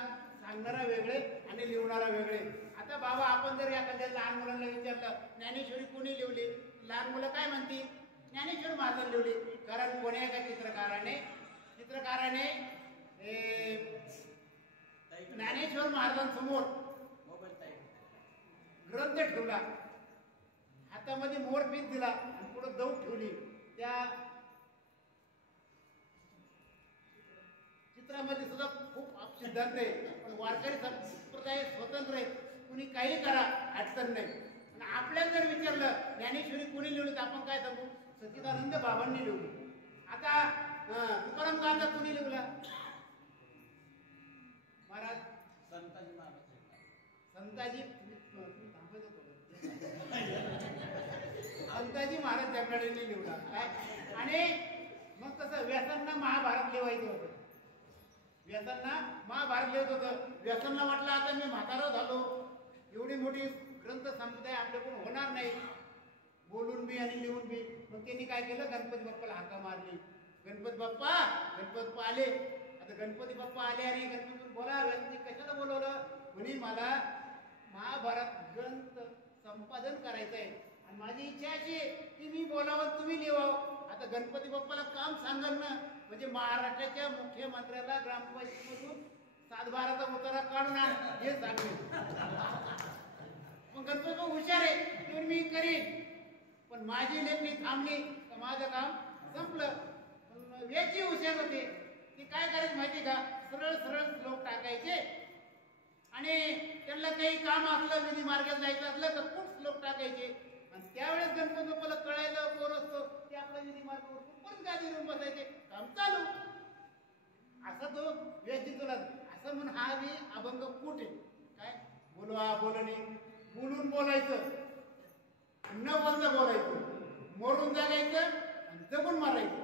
सांगणारा वेगळे आणि लिहणारा वेगळे आता बाबा आपण जर एखाद्या लहान मुलांना विचारलं ज्ञानेश्वरी कोणी लिहिली लहान मुलं काय म्हणतील ज्ञानेश्वर महाराज लिहिली कारण कोण्या एका चित्रकाराने ज्ञानेश्वर महाराजांसमोर मोबाईल ताई. ग्रंथ ठेवला हातामध्ये मोरपीस दिला आणि पुढे दौड ठेवली त्या चित्रामध्ये सुद्धा खूप सिद्धांत आहे पण वारकरी संप्रदाय स्वतंत्र आहे कुणी काही करा अडचण नाही आणि आपल्याला जर विचारलं ज्ञानेश्वरी कोणी लिहिली तर आपण काय सांगू सच्चिदानंद बाबांनी लिहिली आता तुकाराम गांधा कोणी लिहिला महाराज संताजी महाराज. संताजी संताजी महाराज जगडाळेंनी लिहिला काय आणि मग कसं व्यसनना महाभारत लिहायचं होतं व्यसनना महाभारत लिहित होतं व्यसनला म्हटलं आता मी म्हातारा झालो एवढी मोठी ग्रंथ समुदाय आपल्याकडून होणार नाही बोलून बी आणि लिहून बी मग त्यांनी काय केलं गणपती बाप्पाला हाका मारली गणपती बाप्पा आले आता गणपती बाप्पा आले आणि गणपती बोला व्यक्ती कशाला बोलवलं म्हणे मला महाभारत ग्रंथ संपादन करायचं आहे आणि माझी इच्छा अशी की मी बोलावं तुम्ही लिहावं आता गणपती बाप्पाला काम सांगाल ना म्हणजे महाराष्ट्राच्या मुख्यमंत्र्याला ग्रामपंचायतीमधून 7-12चा उतारा काढून आण हे सांगेल मग गणपती बाप्पा हुशार आहे ते मी करीन पण माझी लेखणी थांबली तर माझं काम संपलं याची हुशार होते ती काय करायची माहिती का सरळ श्लोक टाकायचे आणि त्यांना काही काम असलं विधी मार्गात जायचं असलं तर खूप श्लोक टाकायचे आणि त्यावेळेस गणपती बाप्पाला कळायला पोर असतो ते आपला विधी मार्ग परत गादी घेऊन बसायचे काम चालू असं तो व्यक्ती तुला असं म्हणून हा मी अभंग कुठे काय बोलवा बोलणे बोलून बोलायचं न बंद बोलायचं मोरून जागायचं आणि जगून मारायचं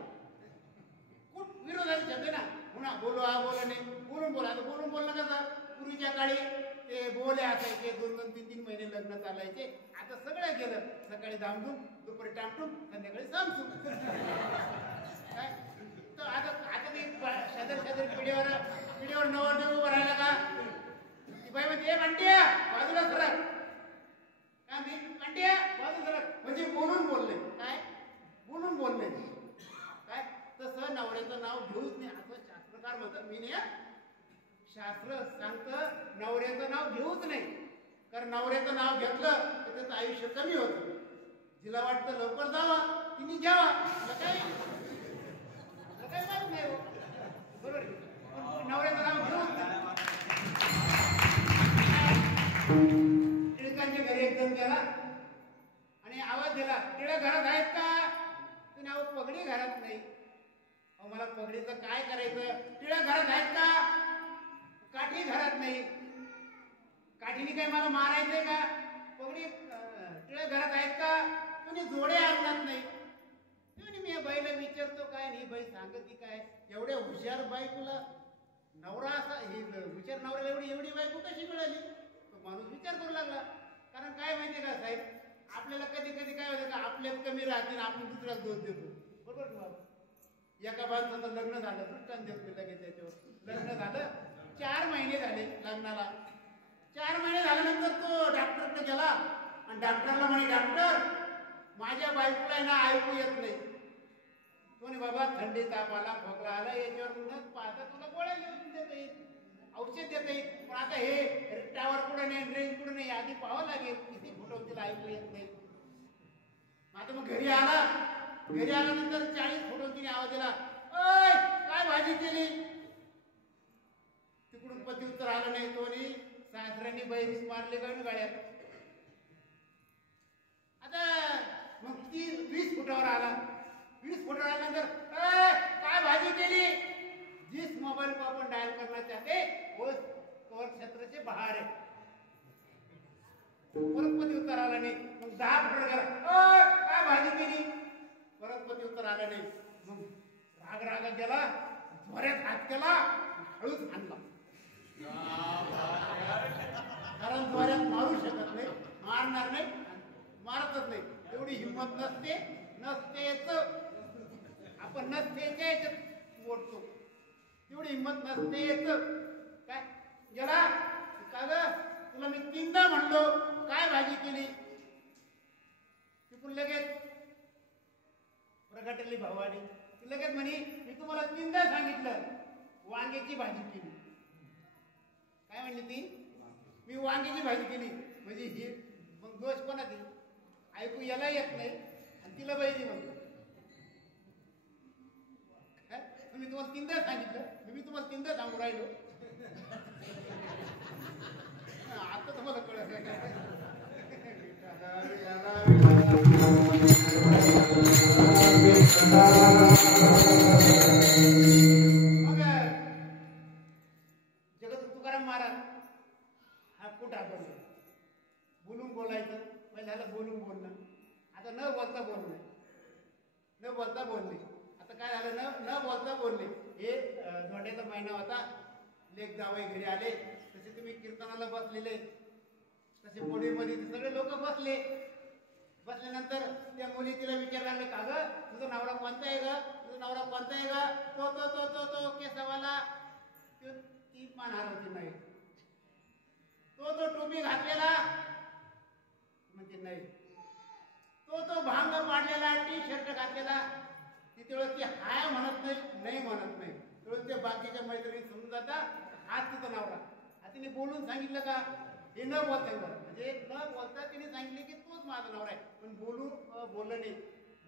खूप विरोधाचे शब्द ना पुन्हा बोलवा बोलणे बोलून बोला आता बोलून बोलणं कसं पूर्वीच्या काळी ते बोले असायचे 2-3 महिने लग्न चालायचे आता सगळं गेलं सकाळी धामधूम दुपारी टामटूम संध्याकाळी सामसूम काय तर आता ते शेजारी पिढीवर नवर उभं राहिला का ती बाई म्हणते बंट्या बाजूला सरक काय मी बंट्या बाजूला सरक म्हणजे बोलून बोलले काय बोलून बोलले काय तसं नवऱ्याचं नाव घेऊच नाही असं शास्त्रकार म्हणतात मी नाही शास्त्र सांगतं नवऱ्याचं नाव घेऊच नाही कारण नवऱ्याचं नाव घेतलं तर त्याचं आयुष्य कमी होतं जिला वाटतं लवकर जावा तिने घ्यावा काय माहित नाही बरोबर नवऱ्याचं नाव घेऊच नाही टिळकांच्या घरी एकदम गेला आणि आवाज दिला टिळक घरात आहेत का ते नाव पगडी घरात नाही मला पगडीचं काय करायचं टिळक घरात आहेत का काठी घरात नाही काठीने काय मला मारायचंय का पगडी टिळक घरात आहेत का कोणी जोडे आणणार नाही मी या बाईला विचारतो काय नाही बाई सांगते काय एवढ्या हुशार बाई तुला नवरा असा ही हुशार नवऱ्याला एवढी बायको कशी मिळाली तो माणूस विचार करू लागला कारण काय माहितीये का साहेब आपल्याला कधी कधी काय होतं का आपल्यात कमी राहते आपण दुसऱ्याला दोष देतो बरोबर ना एका माणसाचं लग्न झालं दृष्टांत देतो लगेच त्याच्यावर लग्न झालं 4 महिने झाले लग्नाला 4 महिने झाल्यानंतर तो डॉक्टरकडे गेला आणि डॉक्टरला म्हणे डॉक्टर माझ्या बायकोला आहे ना ऐकू येत नाही तो म्हणे बाबा थंडी ताप आला खोकला आला याच्यावर पाहता तुला गोळ्या लिहून देता येईल औषध देता येईल पण आता हे टावर कुठे नाही रेंज कुठे नाही आधी पाहावं लागेल किती फुटव तिला ऐकू येत नाही आता मग घरी आल्यानंतर 40 फुटव तिने आवाज दिला ओय काय भाजी केली तिकडून पती उत्तर आलं नाही तो सासऱ्यांनी बैल मारले का गाड्यात आता मग ती 20 फुटावर आला. 20 फुटावर आल्यानंतर काय भाजी केली. जिस मोबाईल को आपण डायल करना चाहते वो कवर क्षेत्र से बाहर है. परत पती उत्तर आला नाही. मग 10 फुट गेला. काय भाजी केली. परत पती उत्तर आला नाही. मग राग गेला. त्वरेत हात केला. हळूच आणला. कारण त्वरेत मारू शकत नाही. मारणार नाही. मारतच नाही. एवढी हिंमत नसतेच. आपण नसतेच्या याच्यात ओढतो. तेवढी हिंमत नसतेच. काय गेला का ग तुला मी 3दा म्हणलो काय भाजी केली. तिकून लगेच प्रगटली भावानी. ती लगेच म्हणे मी तुम्हाला 3दा सांगितलं वांग्याची भाजी केली. काय म्हणली ती. मी वांग्याची भाजी केली. म्हणजे ही मग दोष कोणाची. ऐकू याला येत नाही आणि तिला बहिणी म्हणतो. मी तुम्हाला 3दा सांगितलं. मी तुम्हाला 3दा सांगू राहिलो. आता तुम्हाला कळत नाही. मग जगत तुकाराम महाराज हा कुठं बोललो. बोलून बोलायचं. पहिले झालं बोलून बोलणं. आता न बोलता बोलणे. न बोलता बोलणे. आता काय झालं न बोलता बोलणे. हे धोंड्याचा महिना होता. लेक जावई घरी आले. तसे तुम्ही कीर्तनाला बसलेले. तसे पोळीमध्ये सगळे लोक बसले. बसल्यानंतर त्या मुली तिला विचारायला लागले का ग तुझा नवरा कोणता आहे ग. तुझा नवरा कोणता आहे ग. तो तो तो तो तो केसावाला. ती मान हरवती नाही. तो तो टोपी घातलेला म्हणजे नाही. तो भांग पाडलेला टी शर्ट घातलेला. तिथे ती हाय म्हणत नाही म्हणत नाही. तेव्हा ते बाकीच्या मैत्रिणी समजून जातात हाच तिचा नवरा. तिने बोलून सांगितलं का हे न बोलता म्हणजे न बोलता तिने सांगितले की तोच माझा नवरा आहे. पण बोललं नाही.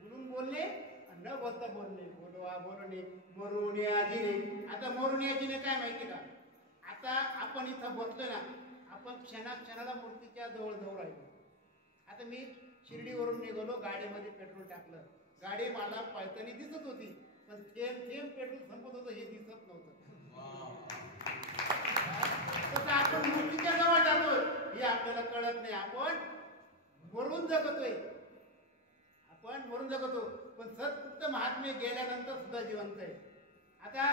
बोलून बोलले न बोलता बोलले. बोलवा बोलणे मरून याजीने. आता मरून याजीने काय माहिती का. आता आपण इथं बसलो ना. आपण क्षणाला मूर्तीच्या जवळ राहिलो. आता मी शिर्डीवरून निघालो. गाडीमध्ये पेट्रोल टाकलं. गाडी मला पळताना दिसत होती. पण थेंब पेट्रोल संपत होतं हे दिसत नव्हतं. तसं आपण मूर्तीच्या जवळ जातोय हे आपल्याला कळत नाही. आपण मरून जगतोय. पण सत्य महात्मे गेल्यानंतर सुद्धा जिवंत आहे. आता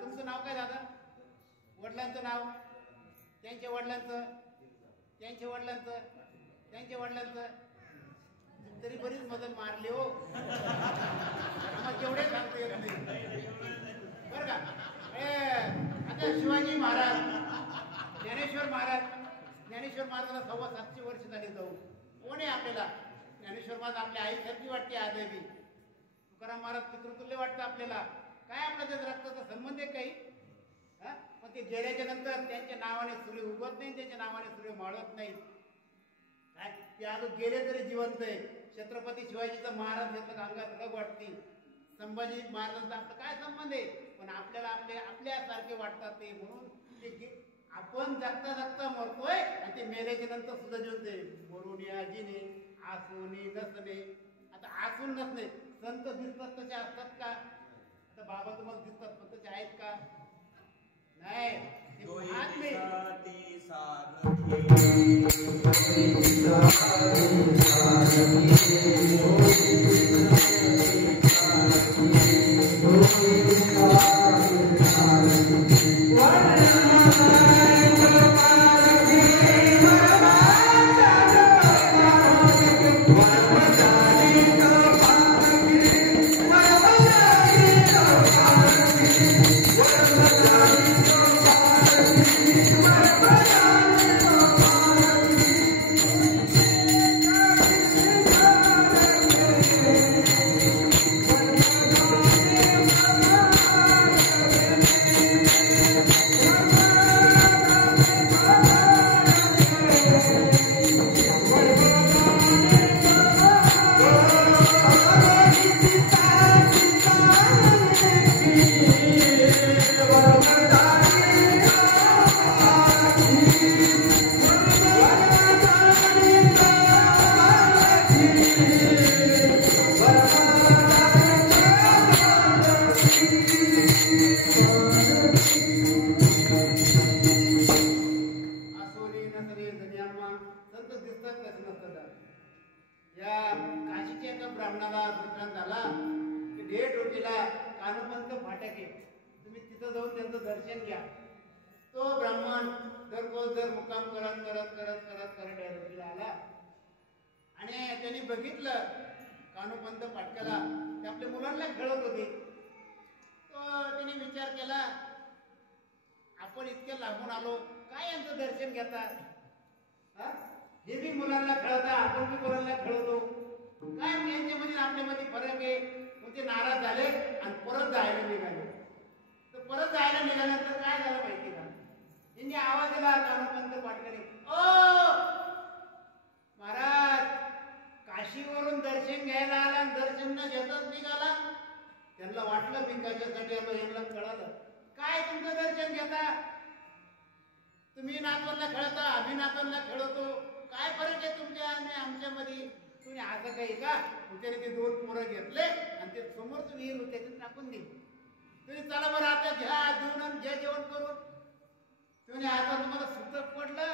तुमचं नाव काय दादा. वडिलांचं नाव. त्यांच्या वडिलांचं तरी बरीच मदत मारली हो. मग जेवढे सांगता येत नाही बरं का. आता शिवाजी महाराज ज्ञानेश्वर महाराजाला 750 वर्ष झाली जाऊ. कोण आहे आपल्याला. ज्ञानेश्वर महाराज आपल्या आईसारखी वाटते आजही. तुकाराम महाराज पितृतुल्य वाटतं आपल्याला. काय आपल्या त्याचा रक्ताचा संबंध आहे काही. पण ते गेल्याच्या नंतर त्यांच्या नावाने सूर्य उगवत नाही. त्यांच्या नावाने सूर्य माळत नाही. काय ते अजून गेले तरी जिवंत आहे. छत्रपती शिवाजीचा महाराज घेतलं अंगात रग वाटते. संभाजी महाराजांचा आपला काय संबंध आहे. पण आपल्याला आपल्यासारखे वाटतात ते. म्हणून ते आपण जगता मरतोय आणि ते मेल्याच्या नंतर सुद्धा जिवंत आहे. मरून याजीने आसुनी नसणे. आता आसून नसणे. संत दिसतात तसे असतात का. आता बाबा तुम्हाला दिसतात पण तसे आहेत का नाही. ब्राह्मणाला दृष्टांत झाला की डेट रोटीला कानोपंत फाटक आहे, तुम्ही तिथं जाऊन त्यांचं दर्शन घ्या. तो ब्राह्मण दररोज दर मुक्काम करत करत करत करत करत डेरोटीला आला आणि त्यांनी बघितलं कानोपंत फाटकाला ते आपल्या मुलांना खेळत होते. तो त्यांनी विचार केला, आपण इतक्या लांबून आलो, काय यांचं दर्शन घेतात, हे बी मुलांना खेळता, आपण बी मुलांना खेळतो, काय यांच्यामध्ये आपल्यामध्ये फरक आहे. मग ते नाराज झाले आणि परत जायला निघाले. तर परत जायला निघाल्यानंतर काय झालं माहिती का, यांनी आवाज दिला कानोपंत फाटकाने, ओ महाराज, काशीवरून दर्शन घ्यायला आला आणि दर्शन न घेतच निघाला. त्यांना वाटलं मी कशासाठी आलो, यांना कळालं काय तुमचं दर्शन घेता, तुम्ही नातवांना खेळता, आम्ही नातवांना खेळतो, काय फरक आहे तुमच्या आणि आमच्यामध्ये, तुम्ही असं काही का. त्याने ते 2 पोरं घेतले आणि ते समोरच विहीर होते त्याच्यात टाकून दिले. तुम्ही चला बरं आता घ्या देऊन आणि घ्या जेवण करून. तुम्ही आता तुम्हाला सुतक पडलं,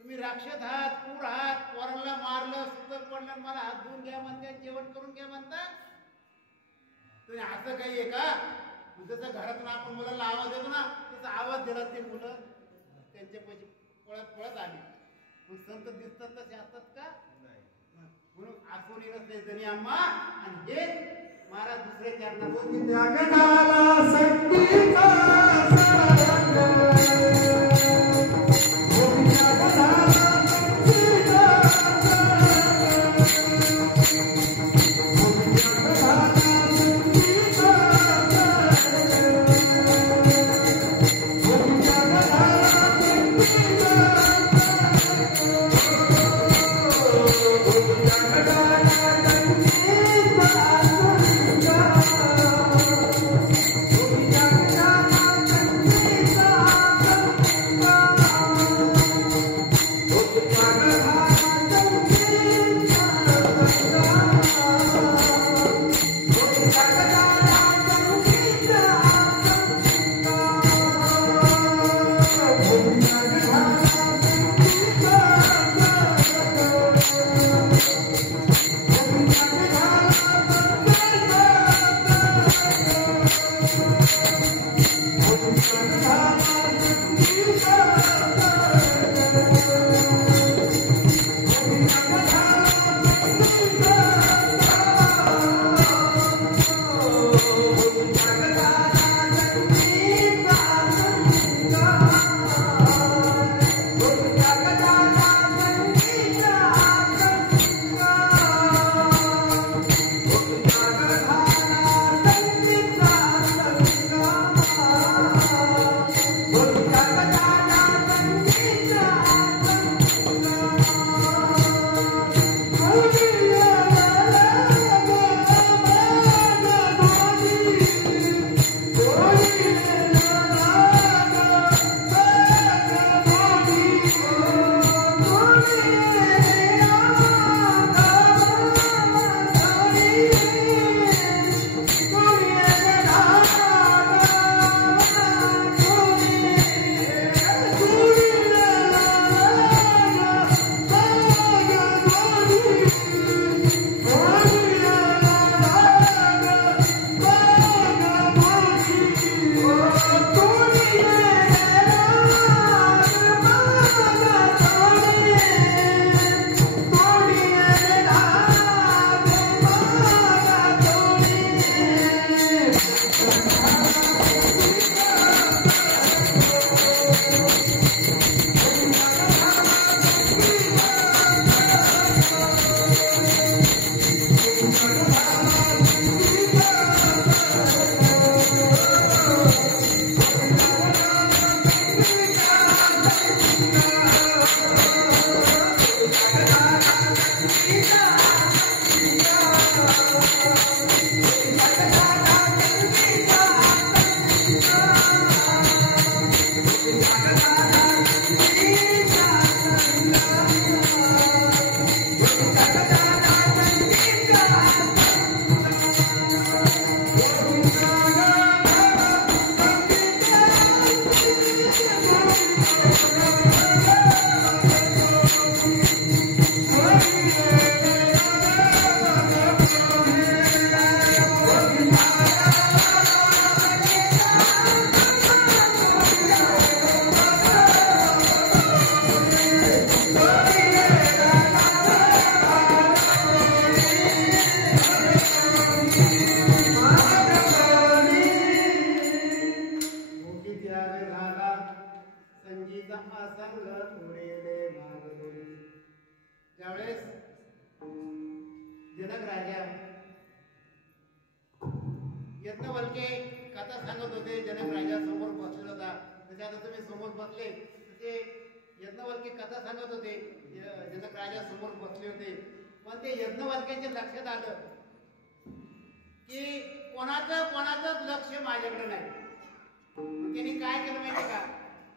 तुम्ही राक्षस आहात, क्रूर आहात, पोरांना मारलं, सुतक पडलं, मला हात धुवून घ्या म्हणते, जेवण करून घ्या म्हणता. तुम्ही असं काही आहे का. जसं घरातून आपण मुलांना आवाज देतो ना, तसा आवाज दिला ते मुलं त्यांच्या पैसे पळत पळत आली. मग संत दिसतात तसे असतात का, म्हणून आठवण येत नाही तरी आम्हा. आणि हे महाराज दुसरे चरणात जगदाला संगीता त्यावेळेस जनक राजा यज्ञवल्के कथा सांगत होते. जनक राजा समोर बसलेला होता. तसे आता तुम्ही समोर बसले तसे यज्ञवल्के कथा सांगत होते. जनक राजा समोर बसले होते. पण ते यज्ञवल्क्यांच्या लक्षात आलं की कोणाचंच लक्ष माझ्याकडे नाही. त्यांनी काय केलं माहिती का,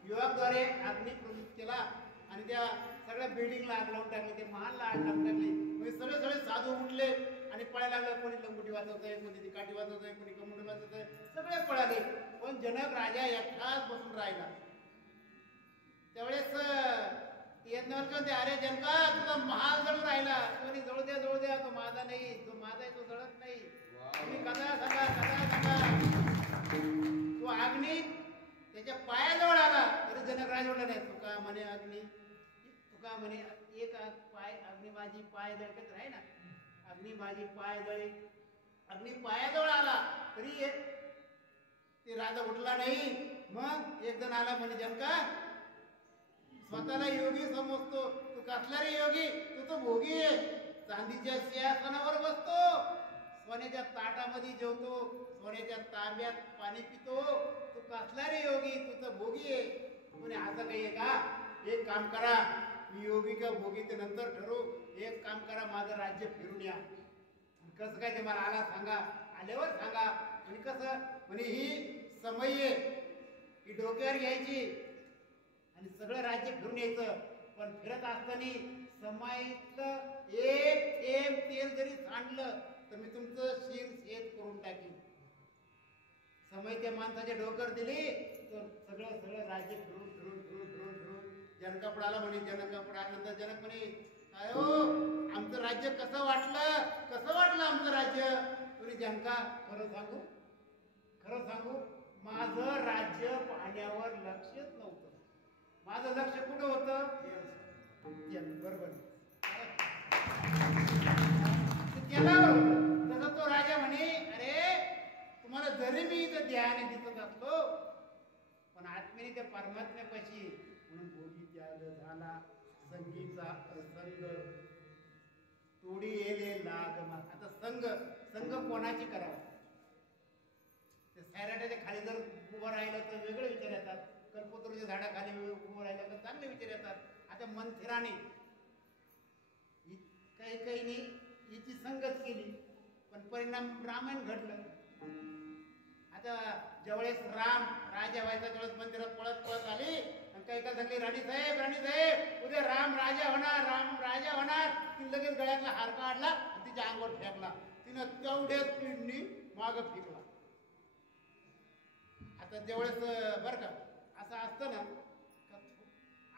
युवकद्वारे अग्नी प्रज्वलित केला आणि त्या सगळ्या बिल्डिंगला आग लावून टाकली, ते महालला आग लावून टाकली. म्हणजे सगळे साधू उठले आणि पळायला लागले. कोणी लंगोटी वाजवतंय, कोणी ती काठी वाजवतंय, कोणी कमुंडी वाजवतंय, सगळे पळाले. पण जनक राजा एकटाच बसून राहिला. त्यावेळेस यज्ञवल्के म्हणते, अरे जनका तुझा महाल जळून राहिला. कोणी जळू द्या, तो माझा नाही, जो माझा आहे तो जळत नाही. तुम्ही कथा सांगा. तो अग्नी त्याच्या पायाजवळ आला तरी जनक राजा म्हटला नाही. तुका म्हणे अग्नी, तुका म्हणे एक पाय अग्नी माझी पाय जळकत राही ना. अग्नी माझी पाय जळे, अग्नी पायाजवळ आला तरी ते राजा उठला नाही. मग एक जण आला म्हणे, जनका स्वतःला योगी समजतो, तू कसला रे योगी, तू तो भोगी आहे. चांदीच्या सिंहासनावर बसतो, सोन्याच्या ताटामध्ये जेवतो, सोन्याच्या तांब्यात पाणी पितो, तू कसला रे योगी, तू तर भोगी आहे. कोणी असं काही आहे का? एक काम करा, मी योगी का भोगी ते नंतर ठरवू. एक काम करा, माझं राज्य फिरून या. कसं काय ते मला आला सांगा, आल्यावर सांगा. म्हणजे कसं म्हणे ही समय आहे, ही डोक्यावर घ्यायची आणि सगळं राज्य फिरून यायचं. पण फिरत असताना समाईतलं एक थेंब तेल जरी सांडलं तर मी तुमचं शिर शेत करून टाकीन. समय त्या माणसाच्या डोक्यावर दिली तर सगळं राज्य फिरून जनकापुढे आला. म्हणे जनकापुढे आल्यानंतर जनक म्हणे, काय हो आमचं राज्य कसं वाटलं आमचं राज्य. तुम्ही जनका खरं सांगू माझं राज्य पाहण्यावर लक्षच नव्हतं. माझं लक्ष कुठं होतं, बरोबर केल्यावर होतं. तसं तो राजा म्हणे, अरे तुम्हाला जरी मी इथं ध्यान दिसत असलो पण आत्मेने त्या परमात्म्यापाशी म्हणून भोगी त्याग झाला. संगीचा प्रसंग तोडी येले लाग. आता संग कोणाची करावा. ते सैराटाच्या खाली जर उभं राहिलं तर वेगळे विचार येतात. कल्पतरूच्या झाडाखाली उभं राहिलं तर चांगले विचार येतात. आता मंथिराने काही हिची संगत केली पण परिणाम रामायण घडलं. आता ज्यावेळेस राम राजा व्हायचा त्यावेळेस मंदिरात पळत आली आणि काही का सांगली, राणी साहेब उद्या राम राजा होणार. ती लगेच गळ्यातला हार काढला आणि तिच्या अंगावर फेकला. तिनं तेवढ्याच पिढणी माग फेकला. आता ज्यावेळेस बरं का असं असतं ना,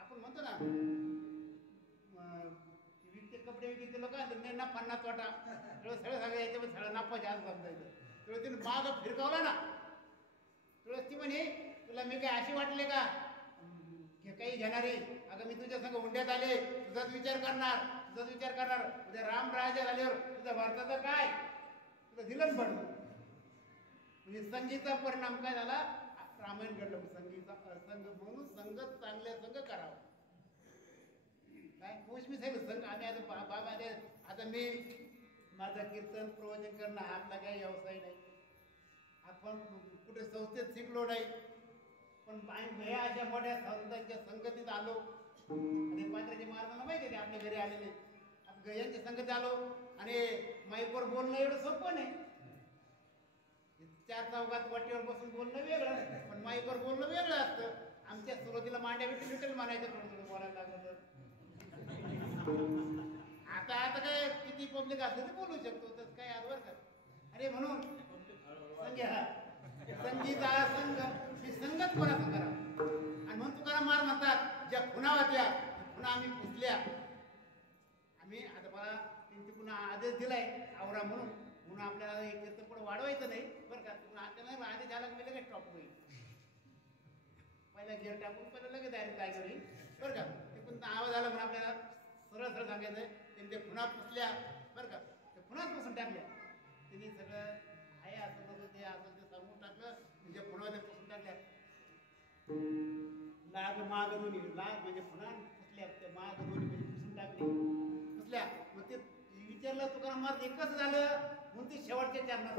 आपण म्हणतो ना विकते कपडे विकते लोक नफा ना तोटा सगळं सांगायचं पण सगळं नफा जास्त समजायचं. तेव्हा तिने माग फिरकावला ना, तेव्हा ती म्हणे तुला मी काय अशी वाटले का काही घेणारी. अगं मी तुझ्या संग हुंड्यात आले, तुझाच विचार करणार. उद्या राम राजा झाल्यावर तुझ्या भारताचं काय तुला दिलं पडलं. म्हणजे संगीचा परिणाम काय झाला, रामायण घडलं. संगीचा संघ म्हणून संगत चांगल्या संघ करावा. काय मी सांगितलं संघ आम्ही आता बाबा आता मी माझं कीर्तन प्रवचन करणं हा आपला काही व्यवसाय नाही. आपण कुठे संस्थेत शिकलो नाही पण आम्ही अशा मोठ्या संतांच्या संगतीत आलो. आणि पात्राच्या महाराजांना माहिती आहे आपल्या घरी आलेले गयांच्या संगतीत आलो आणि माईकवर बोलणं एवढं सोपं नाही. चार चौघात वाटेवर बसून बोलणं वेगळं पण माईकवर बोलणं वेगळं असतं. आमच्या सुरुवातीला मांड्या विठ्ठल म्हणायचं, थोडं बोलायला लागलं. आता काय किती पब्लिक असलं तर बोलू शकतो, तसं काय आजवर का. अरे म्हणून संगीता संघ ही संगत कोणाचं करा. आणि म्हणून तुकाराम महाराज म्हणतात ज्या खुणा होत्या खुणा आम्ही पुसल्या. आम्ही आता मला त्यांची पुन्हा आदेश दिलाय आवरा म्हणून आपल्याला एक तर पुढे वाढवायचं नाही बरं का. आपल्याला आदेश झाला की लगेच स्टॉप होईल. पहिला गिअर टाकून पहिला लगेच डायरेक्ट काय करेल बरं का. ते पण आवाज आला म्हणून आपल्याला सरळ सांगायचं आहे. त्यांनी ते खुणा पुसल्या बरं का, ते खुणाच पुसून टाकल्या. त्यांनी सगळं आहे असं नसं ते असं ते सांगून टाकलं. म्हणजे खुणा ते पुसून टाकल्या. लाग माग दोन्ही लाग म्हणजे खुणा पुसल्या, ते माग दोन्ही म्हणजे पुसून टाकले. सुटल्या. मग ते विचारलं तुकाराम महाराज एकच झालं म्हणून ते शेवटच्या चरणात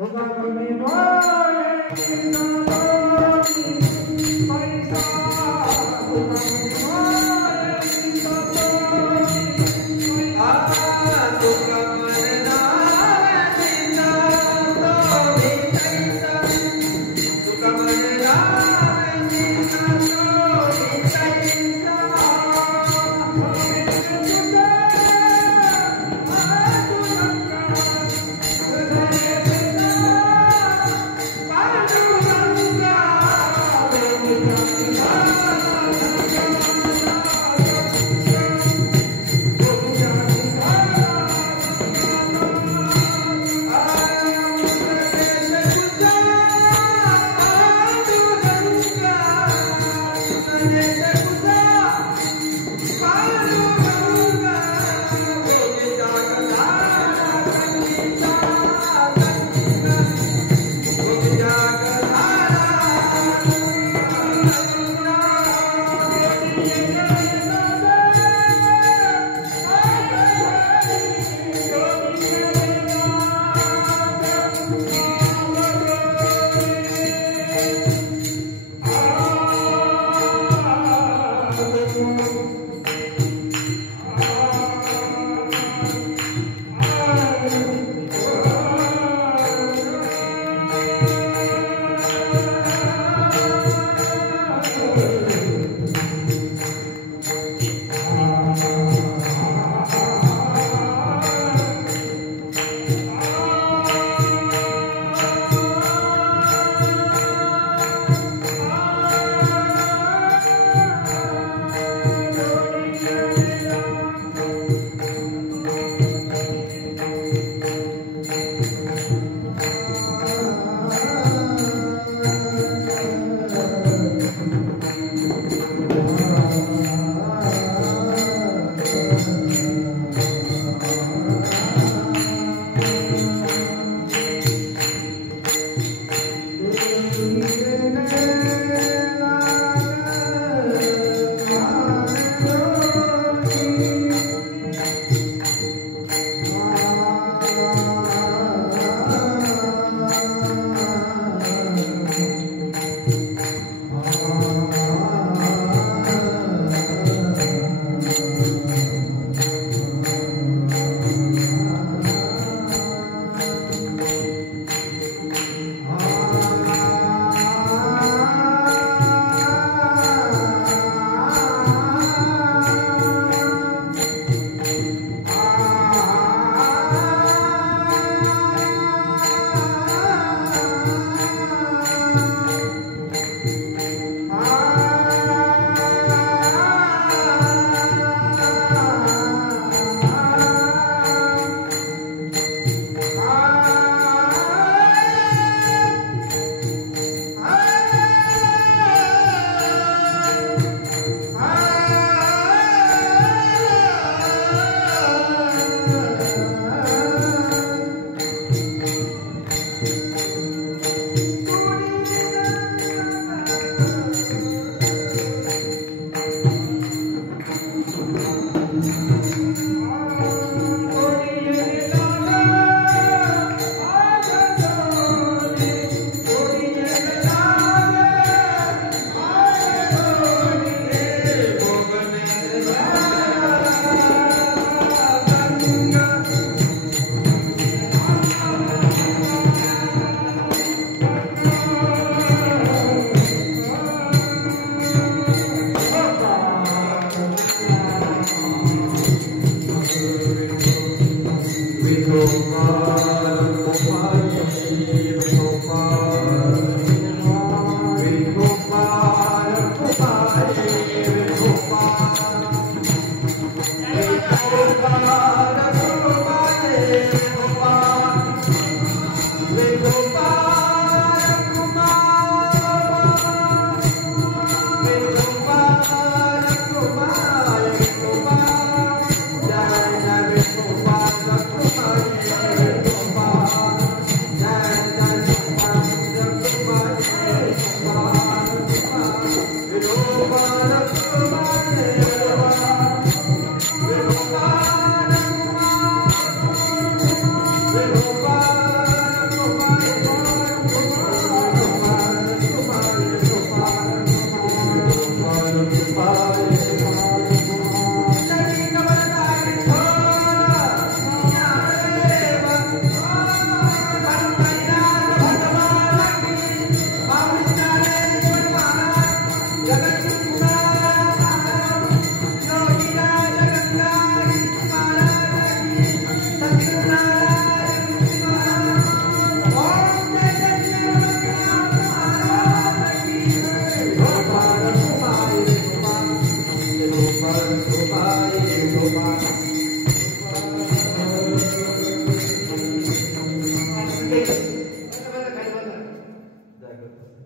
Bye.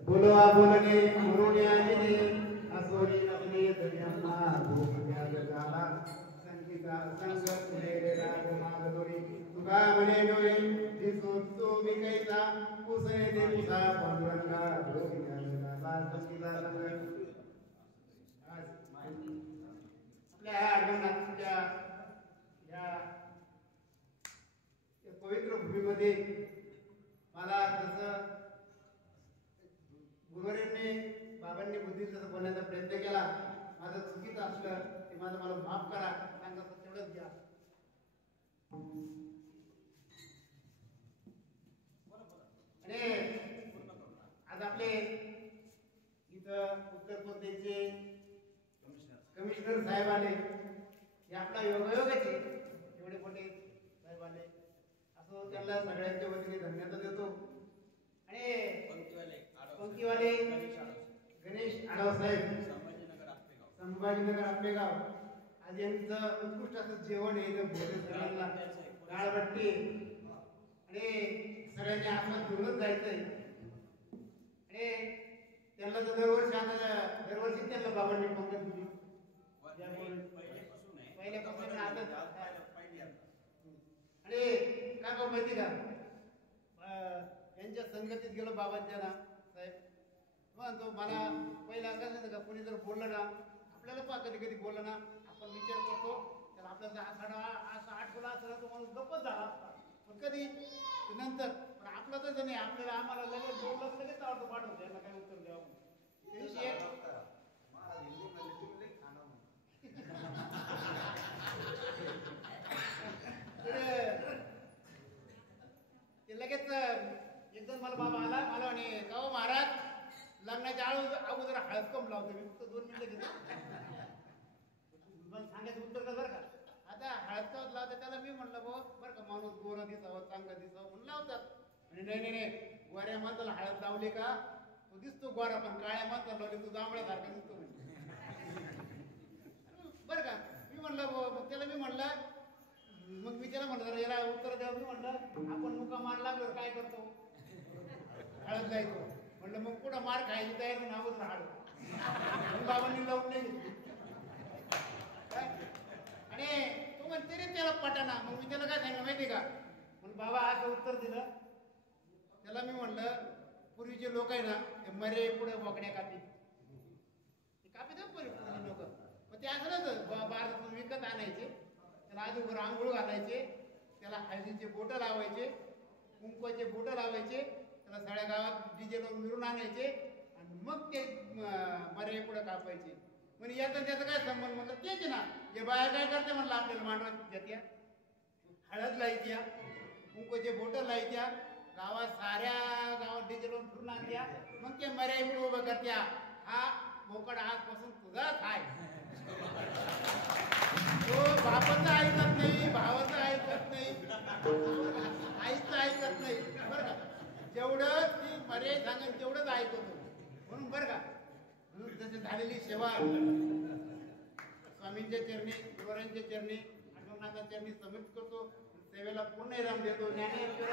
बोलवा बोलणे म्हणून आलेले असोरी नसले तरी आम्हा भोगल्या जगाला संगीता संगत लेलेला मागदोरी तुका म्हणे डोळे दिसो तो विकैचा पुसणे ते पुसा पांडुरंगा भोगल्या जगाला संगीता संगत आपल्या आडवणाच्या या पवित्र भूमीमध्ये मला जसं गुरुवारीने बाबांनी बुद्धी तसं बोलण्याचा प्रयत्न केला माझं चुकीचं असलं ते माझं मला माफ करा सांगा तेवढंच घ्या आणि आज आपले इथं उत्तर प्रदेशचे कमिशनर साहेब आले हे आपला योगायोगच आहे एवढे मोठे साहेब आले असं त्यांना सगळ्यांच्या वतीने धन्यवाद देतो आणि पंक्तीवाले गणेश आढाव साहेब संभाजीनगर आपेगाव आज यांचं उत्कृष्ट असं जेवण आहे सगळ्यांना डाळबट्टी आणि सगळ्यांनी आपण घेऊनच जायचंय आणि त्यांना तर दरवर्षी त्यांना बाबांनी पंगत दिली पहिल्यापासून आणि काय बाबा माहिती का यांच्या संगतीत गेलो बाबांच्या ना साहेब म्हणतो मला पहिला कसं का कोणी जर बोललं ना आपल्याला पहा कधी कधी बोललं ना आपण विचार करतो तर आपल्याला असं आठवला असला तो माणूस गप्पच झाला असता पण कधी नंतर पण आपलं तसं नाही आपल्याला आम्हाला लगेच बोललं लगेच आवडतो पाठवतो यांना काय उत्तर द्यावं त्या दिवशी ते लगेच एकदम मला बाबा आला मला म्हणे का महाराज लग्नाच्या अगोदर हळद कम लावतो मी फक्त 2 मिनिटं घेतो मला सांगायचं उत्तर कर बरं का आता हळद कम लावतं त्याला मी म्हणलं बरं का माणूस गोरा दिसावं चांगला दिसावं म्हणून लावतात म्हणजे नाही गोऱ्या माणसाला हळद लावली का तो दिसतो गोरा पण काळ्या माणसाला लावली तो जांभळ्यासारखा दिसतो बरं का मी म्हणलं मग त्याला मी म्हणलं मग मी त्याला म्हणलं याला उत्तर द्या मी म्हणलं आपण मुका मार लागलो काय करतो हळद जायचो म्हणलं मग कुठं मार खायची तयारी नावच राहतो बाबांनी लावून नाही आणि तो म्हणते रे त्याला पटाना मग मी त्याला काय सांगितलं माहिती का म्हणून बाबा असं उत्तर दिलं त्याला मी म्हणलं पूर्वीचे लोक आहे ना ते मरे पुढे बोकड्या कापी पूर्वी लोक मग ते असं नव्हतं बाजारातून विकत आणायचे त्याला आजूवर आंघोळ घालायचे त्याला हळदीचे बोटं लावायचे कुंकवाचे बोटं लावायचे त्याला सगळ्या गावात डीजे लावून मिरून आणायचे आणि मग ते मरे पुढे कापायचे म्हणजे याचा त्याचा काय संबंध म्हणलं तेच ना जे बाया काय करते म्हणलं आपल्याला मांडवात घेत्या हळद लायच्या कुंकवाचे बोटं लायच्या गावात साऱ्या गावात डीजे लावून फिरून आणत्या मग ते मरे पुढे उभं करत्या हा बोकड आजपासून तुझाच आहे तो बापाचं ऐकत नाही भावाचं ऐकत नाही आईचं ऐकत नाही बरं का जेवढं ती मरे सांगेल तेवढंच ऐकतो म्हणून बरं का म्हणून तशी झालेली सेवा स्वामींच्या चरणी गुरुवारांच्या चरणी आठवणाच्या चरणी समर्पित करतो सेवेला पूर्ण विराम देतो ज्ञानेश्वर